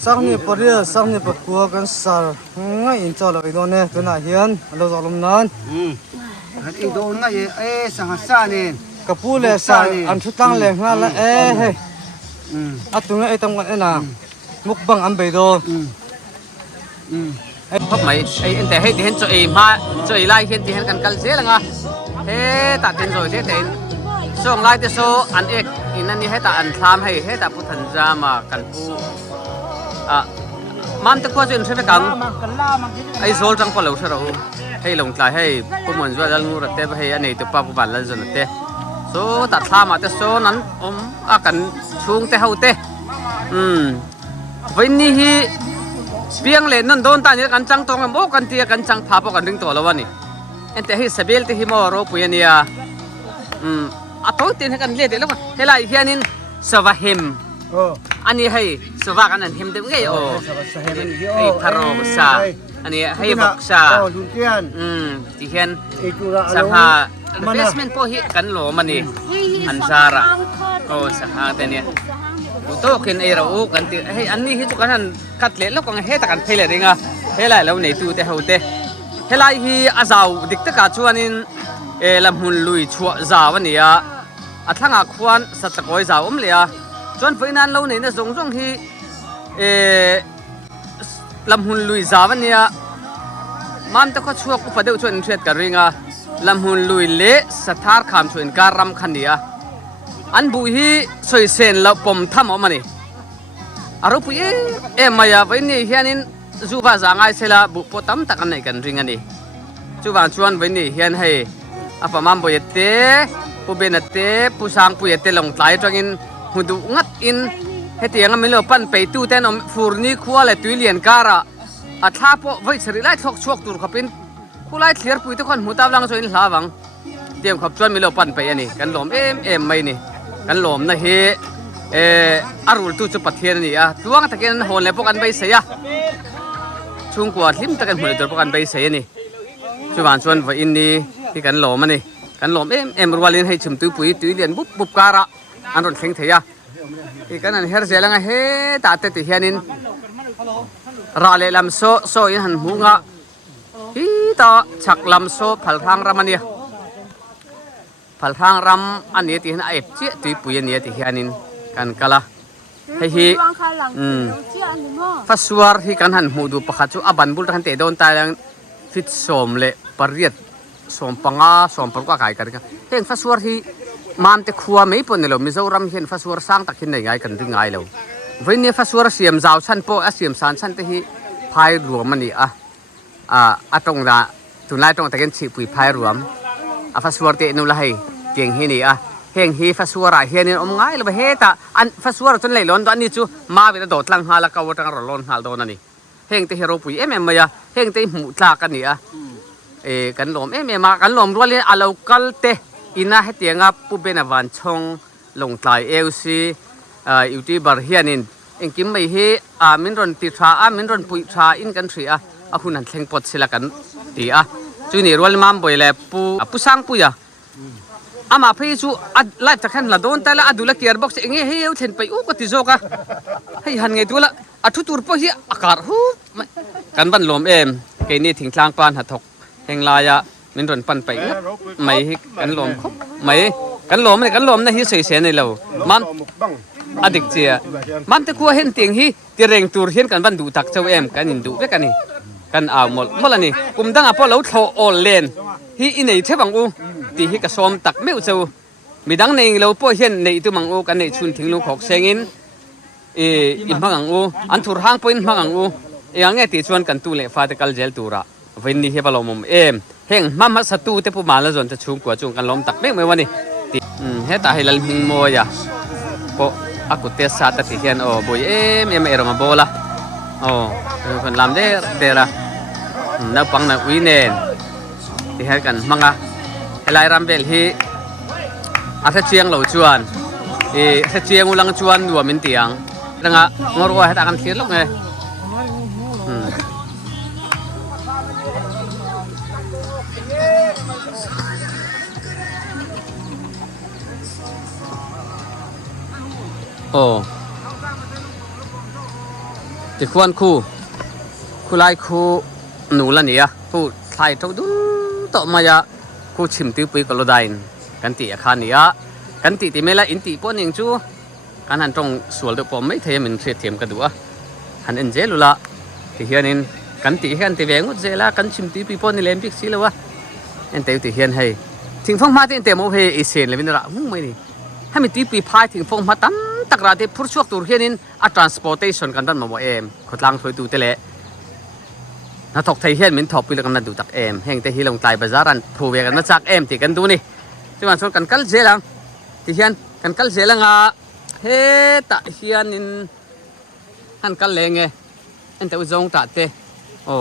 Sang ni paria sang ni pakua kan sar ngai in cho lại đó nè tôi nãy hiền lâu rồi lắm nan in đó ngai ê sang sa nè kapu le sa an thu tang le nga la ê he atu ngai tang ngai na mukbang am be do hấp mấy ấy anh để hay thì cho ấy mà cho ấy lại hiện thì hắn cần cần dễ là ngà thế tạ tiền rồi thế tiền số lại thì số anh ek in anh hết tạ anh tham hay hết tạ phụ thần ra mà cần phụ man tức qua chuyện sẽ phải căng ấy số trong qua lâu sau đó hay lồng lại hay phụ mình doa dal ngur tê hay anh ấy tự pa phụ bản lên rồi tê so ta thama te so nan akan chung te haute với ni hi piang le non don ta ni kan chang tong mo kan tia kan chang pha po kan ring to lawani ente hi sabel te hi mo ro puyania a to tin kan le de lo helai hianin sawahem ani hai sawa kan an hem de ngai o ai tharo sa ani hai bok sa ti hian saha investment po hi kan lo mani an sara o saha te ni to kin ai ro kan ti hei an ni hi chu kan kat le lo kan he ta kan phele ringa helai lo nei tu te hote helai hi azau dik ta ka chuanin lam hun lui chua zawania athanga khwan satakoi zawom le a chuan foinan lo nei na zong zong hi lam hun lui zawania man ta kho chuak u padeu chuan thret ka ringa lam hun lui le sathar kham chuin ka ram khania an bu hi soi sen la pom tham o mani aro pu e maya vai ni hianin zuwa zangai sela bu potam takan nei kan ring ani chuwan chuan vai ni hian hei apamam boyete pu benate pu sang pu yete long tlai tangin hudu ngat in hetianga milo pan pe tu ten om furni khwa le tuilian kara atha po vai sari lai thok chuak tur khapin khulai thler pui te khon mutab lang join hlawang tiam khap chuan milo pan pe ani kan lom em mai ni kan lom na he arul tu chu pathian ni a tuang taken hon le pokan bai seya chung kwa hlim takan hule dor pokan bai sei ni chuwan chuan va in ni hi kan lom ani kan lom em rualin hei chum tu pui tuilian bup bup kara an ron thleng theya hi kan an her zelanga he ta te ti hianin ra le lam so in han hunga hi ta chak lam so phal thang ramania phal thang ram ani ti han aep che tui pui ani ti hianin kan kala hei hi fasuar hi kan han mudu pakhat chu aban bul kan te don ta lang fit som le pariat som panga som par ka kai kan heng fasuar hi mam te khuwa mei pon lo mizoram hian fasuar sang takin nei ngai kan ringai lo veini fasuar siam zaw chan po a siam san chan te hi phai ruam ani atong da tunlai tong taken chi pui phai ruam a fasuar te nu la hei keng hi ni heng hi fasuara hianin om ngai lo he ta an fasuara chun leilon do ani chu ma wi da dot lang hala ka wotang rolon hal do nani heng te hero pui maya heng te mu tla kan ni kan lom ma kan lom rualin alo kal te ina hetianga pu bena van chong long tlai eusi youtuber hianin engkim mai he min ron ti tha min ron pui tha in kan thri a hunan thleng pot sila kan ti chu ni rual mam boile pu sang puya ama phei chu live takhan la don tala adula care box enge he eu thlen pai u ko ti zoka hei han nge tula athu tur po hi akar hu kan ban lom ke ni thingtlang pan ha thok henglaya min ron pan pai mai hi kan lom khop mai kan lom na hi sei se nei lo mam adik chia mam te khuwa hen ting hi ti reng tur hian kan ban du tak chau kan in du ve kan ni kan aw molani kumdang apo lo tho ol len hi inei thebang u ti hi ka som tak meu chau midang nei lo po hian nei tu mang u kan nei chun thinglu khok sengin in mangang u an thur hang point mangang u ange ti chuan kan tu le fa te kal jel tura vein ni he balomum heng mama satu te pu mala zon ta chung kwa chung kan lom tak me wani ti he ta hilal hing mo ya po aku te sa ta ti hian o boy eroma bola kon lam de tera na pang na uinen ti he kan manga helai rambel hi atha chiang lo chuan atha chiang ulang chuan nuwa min tiang ranga ngorwa he ta kan thlir lok nge ti khuan khulai khu nu la nia khu thai tho dun to maya khu chim ti pui kolodain kan ti akhania kan ti mela in ti poning chu kan han tong sual de pom mai the min thre them ka du han en jelula ti hianin kan ti hian ti vengu jela kan chim ti pi pon ni lem pik silawa en te ti hian hei thing phong ma te te mo he isen le vin ra hung mai ni hami ti pi phai thing phong ma tam takra te phur chuak tur hianin a transportation kan dan mo khotlang thloi tu te le na thok thei hian min thop pi le kan du tak heng te hi long tlai bazaran phu ve kan na chak ti kan du ni chuan kan kal jelang ที่เฮียนกันกัลเสียละงาเฮตะเฮียนินหันกัลเลงไงอันแต่อุจงตาเตโอ้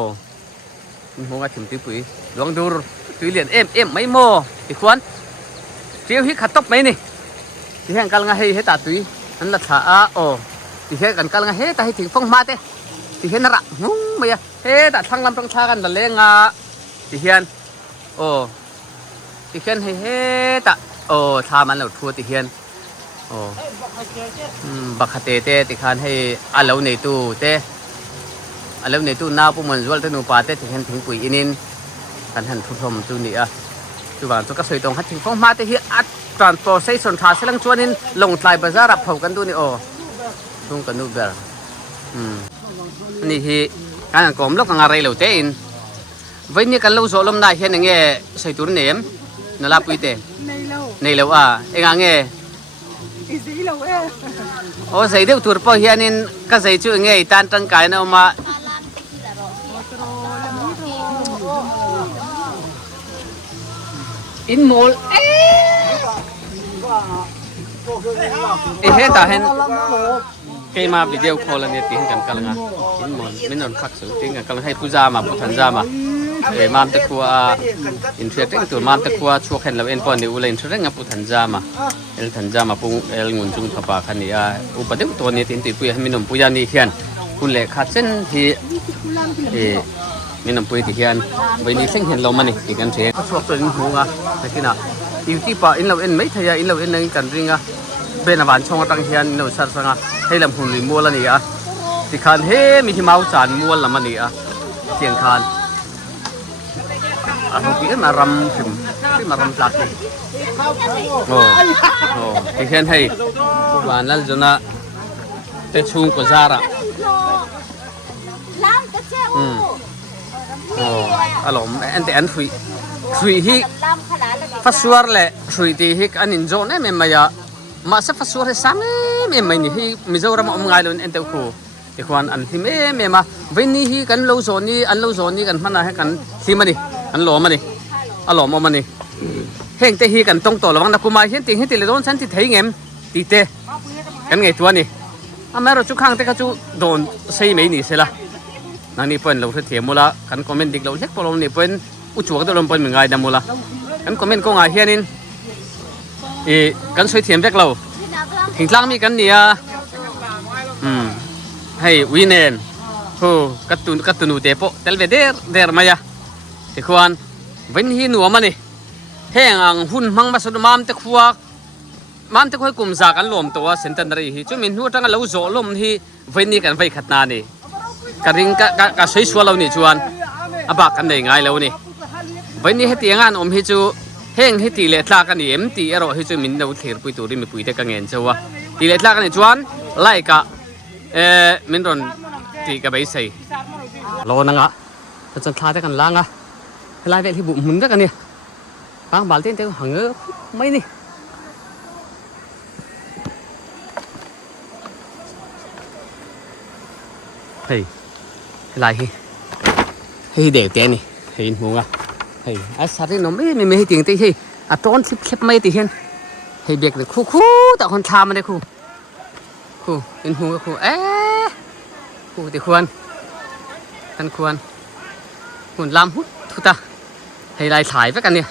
หัวถิ่มตีปุ๋ยหลวงดูตุยเลียนเอ็มไม่โม่อีกคนเจียวฮิขัดตบไหมนี่ที่เฮียนกัลงาเฮตาตุยอันละท่าโอ้ที่เฮียนกันกัลงาเฮตาให้ถึงฟงมาเตที่เฮียนระงงไม่อะเฮตาทั้งลำทั้งชากันละเลงาที่เฮียนโอ้ที่เฮียนเฮตาโอ้ทามันเราทัวติเฮียนโอ้บักขเตเตติคันให้อาเลวในตู้เตอาเลวในตู้น้าปุ่มมันจวลตนูปาเตติเฮียนถึงปุ๋ยอินินกันหันทุบทมตู้นี่อ่ะตู้บ้านตู้ก็สวยตรงหัดถึงฟองมาเตเฮียอัดตอนโปรเซสส่วนขาเสลังชวนนินลงทลายบาซารับเผากันตู้นี่โอ้ทุ่งกันนูเบลนี่ฮีการกลมล็อกกันอะไรเหล่าเตอินวันนี้กันเราโซลมได้เห็นยังไงใส่ตัวนี้นั่นละปุยเตในเราเอ็งไงโอ้ใส่เดี๋ยวตัวพ่อเฮียนินก็ใส่ชื่อไงตันตั้งกายนะมาอินโมลเห็นตาเห็นเคยมาวิดีโอคอลเนี่ยตีกันกันงะอินโมลไม่นอนคักสุดตีกันกันให้ผู้จามาผู้ทันจามามามตะกัวอินเทอร์เน็ตตัวมามตะกัวชัวเห็นเราเอ็นปอนนี่อุเลนชัวเรื่องกับผู้ทันจามาทันจามาปุ่งงุนจุงทับปากคันนี้อุปเดี๋ยวตัวนี้ตินติปุยให้มีนมปุยานี่เขียนคุณเล็กขัดเส้นที่มีนมปุยที่เขียนวันนี้เส้นเห็นเรามันนี่ตีกันเสียชัวตัวนี้หัวแต่ที่น่ะอยู่ที่ป่าอินเราเอ็นไม่ทายอินเราเอ็นนึงกันจริงเป็นอาหารช่องตั้งเขียนเราสัตว์สังให้ลำหุ่นมัวละนี่ที่คันเฮมีที่เมาจานมัวละมันนี่เสียงคันaku pikir maram film, tapi maram plastik. Oh, ikan hai, bukan zona tecung kozara. Oh, alom, ente fui hi, fasuar le, fui di hi anin zona memaya, masa fasuar sami memai ni hi mizoram ngalun ente ku. Ikuan an hi mema, veni hi kan lo zoni, an lo zoni kan mana hi kan himani.อันหล่อมาดิอันหล่อมาดิเฮงเตะฮีกันตรงต่อระวังนักกุมารเห็นติงเห็นติเลยโดนฉันติดเทียมติดเตะกันไงตัวนี่อาแม่เราจุกข้างเตะก็จุโดนใส่ไม่หนีเสียละนั่นนี่เป็นเราเทียมมูละกันคอมเมนต์ดิกเราเล็กพอเราเนี่ยเป็นอุจจวกตัวเราเป็นเหมือนไงดำมูละกันคอมเมนต์ก็ง่ายเฮียนินกันสวยเทียมเล็กเราหิงล่างมีกันเนี่ยให้วินเนนโอ้กัตตุนูเตปเตลเวเดอร์มายาที่ควรวันนี้หนูมันนี่แห้งหุ่นมังมาสุดมามตะควายกลุ่มจากกันรวมตัวเส้นตันรีที่จุ่มหัวตั้งเราโจลมที่วันนี้กันไฟขัดนานี่กระดิ่งกระสวยชัวเรานี่ชวนบักกันได้ไงเรานี่วันนี้ให้ตีงานให้จูแห้งให้ตีเล็ดลากันนี่ตีอร่อยให้จูมินเราเถียร์ปุยตัวนี้มีปุยแต่กันเงินชัวตีเล็ดลากันนี่ชวนไล่กะมินรอนตีกะใบใส่รอนังจะทาแต่กันล้างลายแบบที่บุ๋มมึงก็กันเนี่ยบางบาลเต้นเต้หังเออไม่นี่เฮ้ยลายเฮ้ยเด็กเต้นนี่เฮ้ยมึงเฮ้ยไอ้สัตว์นี่น้องไม่ให้ตีนตีเฮ้ยต้นคลิปไม่ตีเห็นเฮ้ยเบียกเลยคู่แต่คนทำมันได้คู่เป็นหัวคู่คู่ตีควรกันควรหุ่นลำหุ่นทุตาให้ลายถ่ายไปกันเนี่ย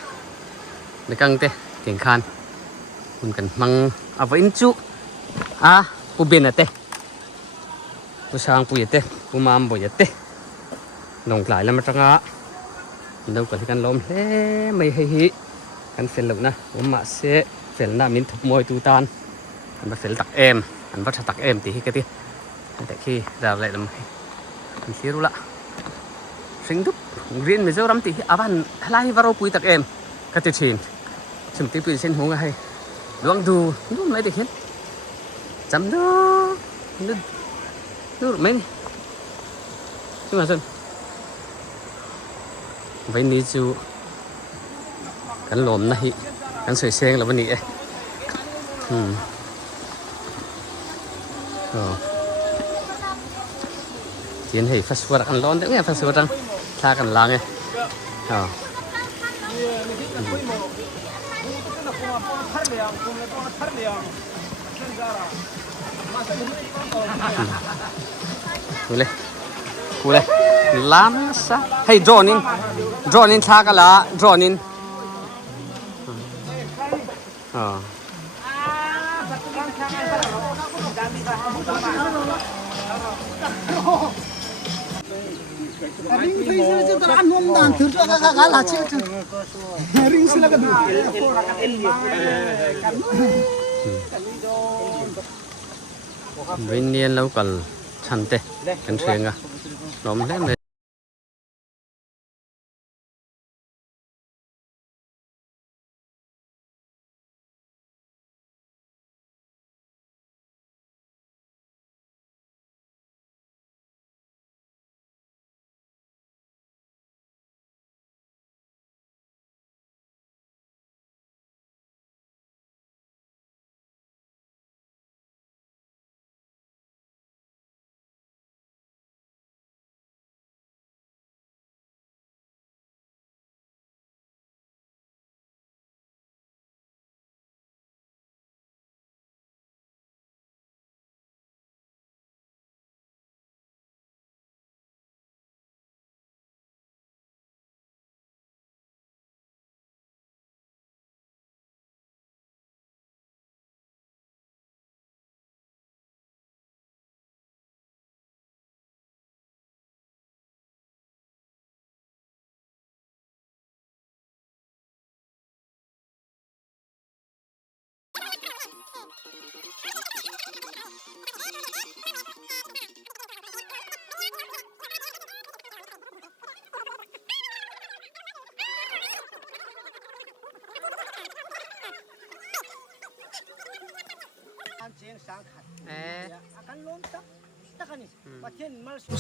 ในกังเตะเตียงคานคุณกันมังเอาไว้อินจุปูเบนเตะปูช้างปูยเตะปูมามปูยเตะลงหลายแล้วมันจังเราก็ที่กันลมเฮ้ไม่ให้ฮิกันเฟลแล้วนะผมมาเสะเฟลน่ามินถูกมวยตูตานอันว่าเฟลตักเอ็มอันว่าตักเอ็มตีฮิกันทีแต่ขี้เราเลยลำมันขี้รู้ละสิ่งทุกเรียนไม่เจอรำตีอาวันไล่วารปุยตักเอ็มก็จะชินสมติปุยเส้นหัวให้ลองดูไม่ได้เห็นจำดูไม่ใช่ไหมสิวันนี้จูกันหลอมนะฮิกันสวยเสียงแล้ววันนี้เทียนให้ฟัสวากันร้อนแต่เนี่ยฟัสวากันทากันล้างไง กูเลยล้านซะให้ดรอนินทากะละดรอนินอ๋อวินเนียนแล้วกันชันเตะกันเชียงอะล้มเล่นเลย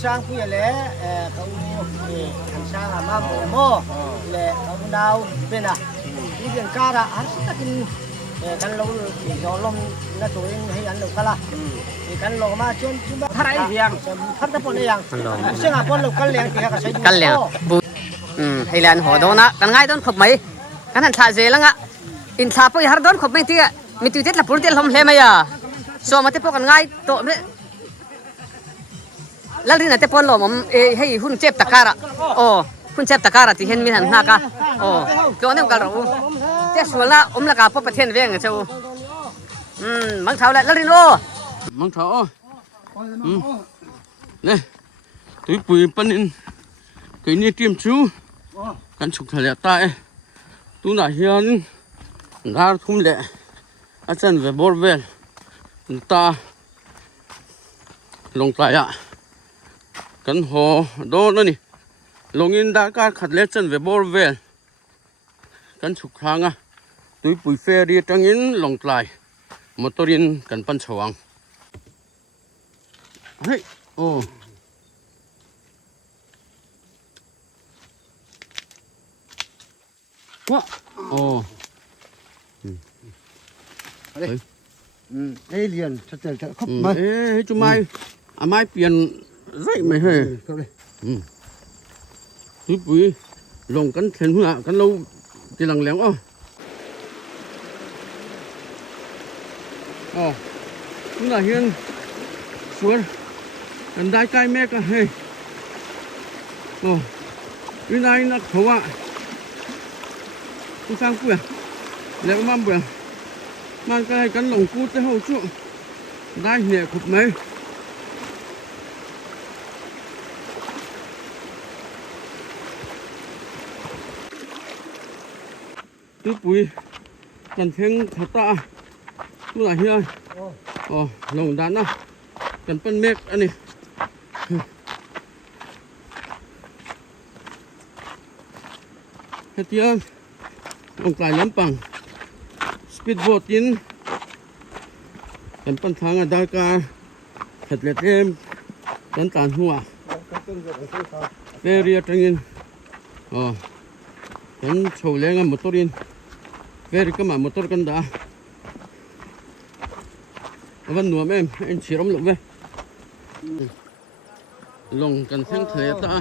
sang puya le kau kan sang ama mo le kau nau bena idian kara harus takin kan lo jolom na tuin hay an lo kala kan lo ma chon chumba tharai yang thar ta pon yang senga pon lo kal yang ka saiกันเลยบุให้แลนหัวโดนนะกันง่ายโดนขบไหมกันหันชาเจลังอ่ะอินชาไปหาโดนขบไม่ตีอ่ะมีติวเด็ดละปุ่นเด็ดลมเฮมายาโซมาเตปกันง่ายโตเนี่ยแล้วที่ไหนเตปอนลมให้หุ่นเจ็บตะการะโอ้หุ่นเจ็บตะการะที่เห็นมีหันหน้ากะโอ้ก็เนี่ยกันรู้เจ้าส่วนละละกาพบประเทศเวียงเจ้ามังเท้าแล้วรินโอมังเท้าเนี่ยตุ้ยปุ๋ยปันนินcái này tiêm chú căn chụp thẻ lẹ tại tu nãy hiền ra thum lẹ ở chân về bor về ta lồng tại ạ căn hồ đó nữa nè lồng in đã cả khát lẹ chân về bor về căn chụp hàng à túi bụi phê đi trăng in lồng tại motorin căn pan chawang hey ô quá ồ alien thật thật khóc mày ê chú mai à mai tiền dậy mày hề túi bụi lồng cắn thèn hụa cắn lâu thì lằng léo chúng là hiên xuống gần đai cay mẹ cả hề cái này nó khổ ạกูสร้างเปลือกแล้วมันเปลือกมันก็ให้กันหลงกูจะเอาชุได้เนี่ยขุดไหมตู้ปุ๋ยกันเพ่งขัดตาตู้ไหนเฮียหลงด้านนะกันเป็นเมฆอันนี้เฮียลงกลายล้ำปังสปีดโบ๊ทยินกันปันทางดากาขัดเล็ดเอ็มกันตานหัวเฟรียจังยินกันโชว์แรงมอเตอร์ยินเฟรีก็มามอเตอร์กันดาวันหนัวแม่เอ็นชีรมลงไปลงกันเส้นเทตา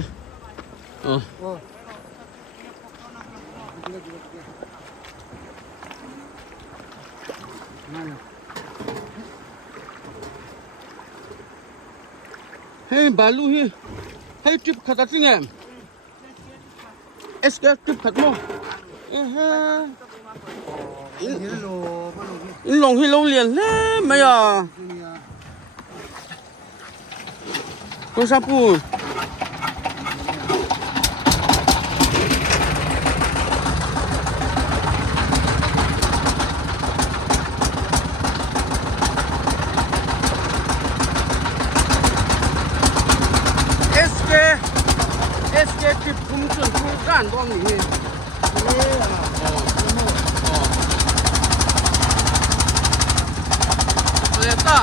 Hey balu hi. Hey trip khata sing em. Escape trip khat mo. In long hi lo liền le mày à. Con sa pu. SK trip kum chun kum gan dong ni. Leta.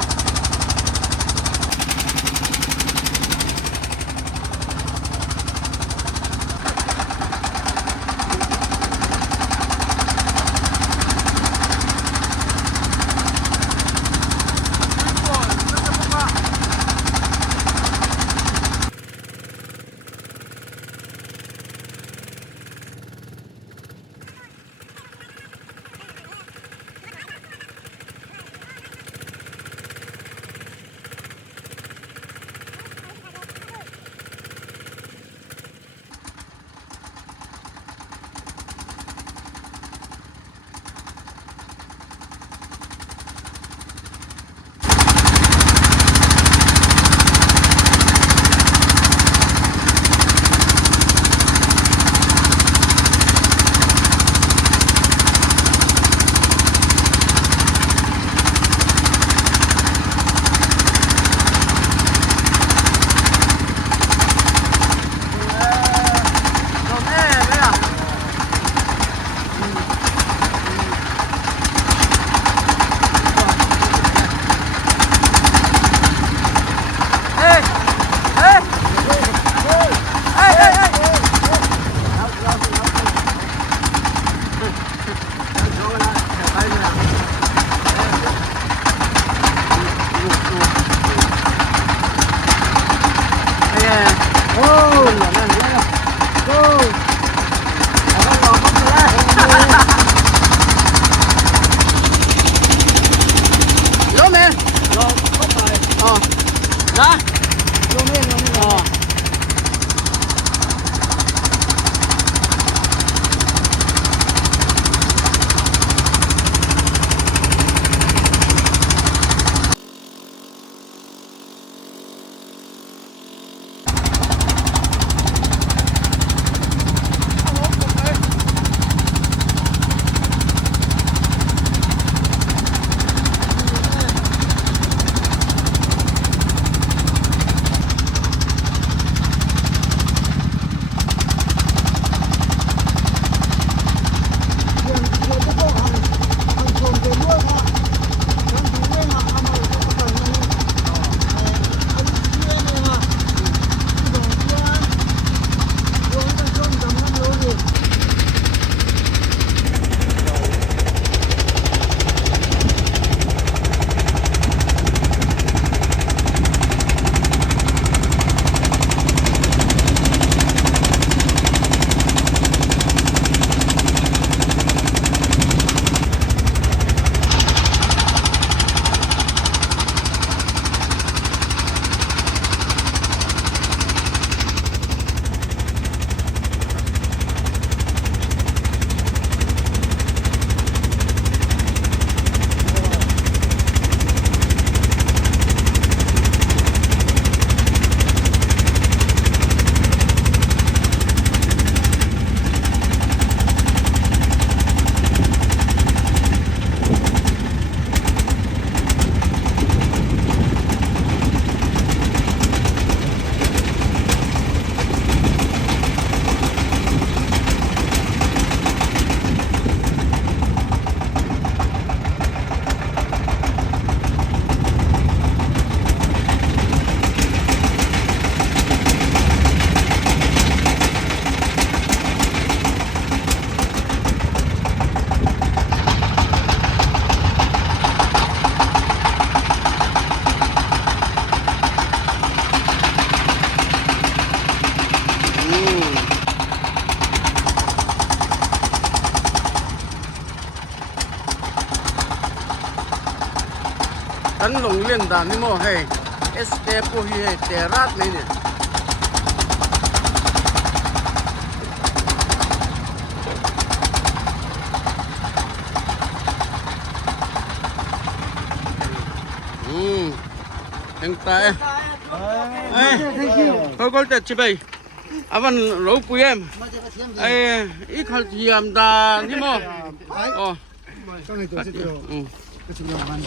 กันลงเล่นด่านนี่โม่ให้เอสเตปูฮีให้เตรัดเลยเนี่ยยังตายเอ้ยเขาก็จะชิบไปavan lo puyem ai ik khal thiam da ni mo oh Con này tôi sẽ điều cái chuyện làm ăn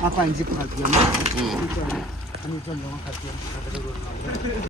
apa yang dipakainya ini contoh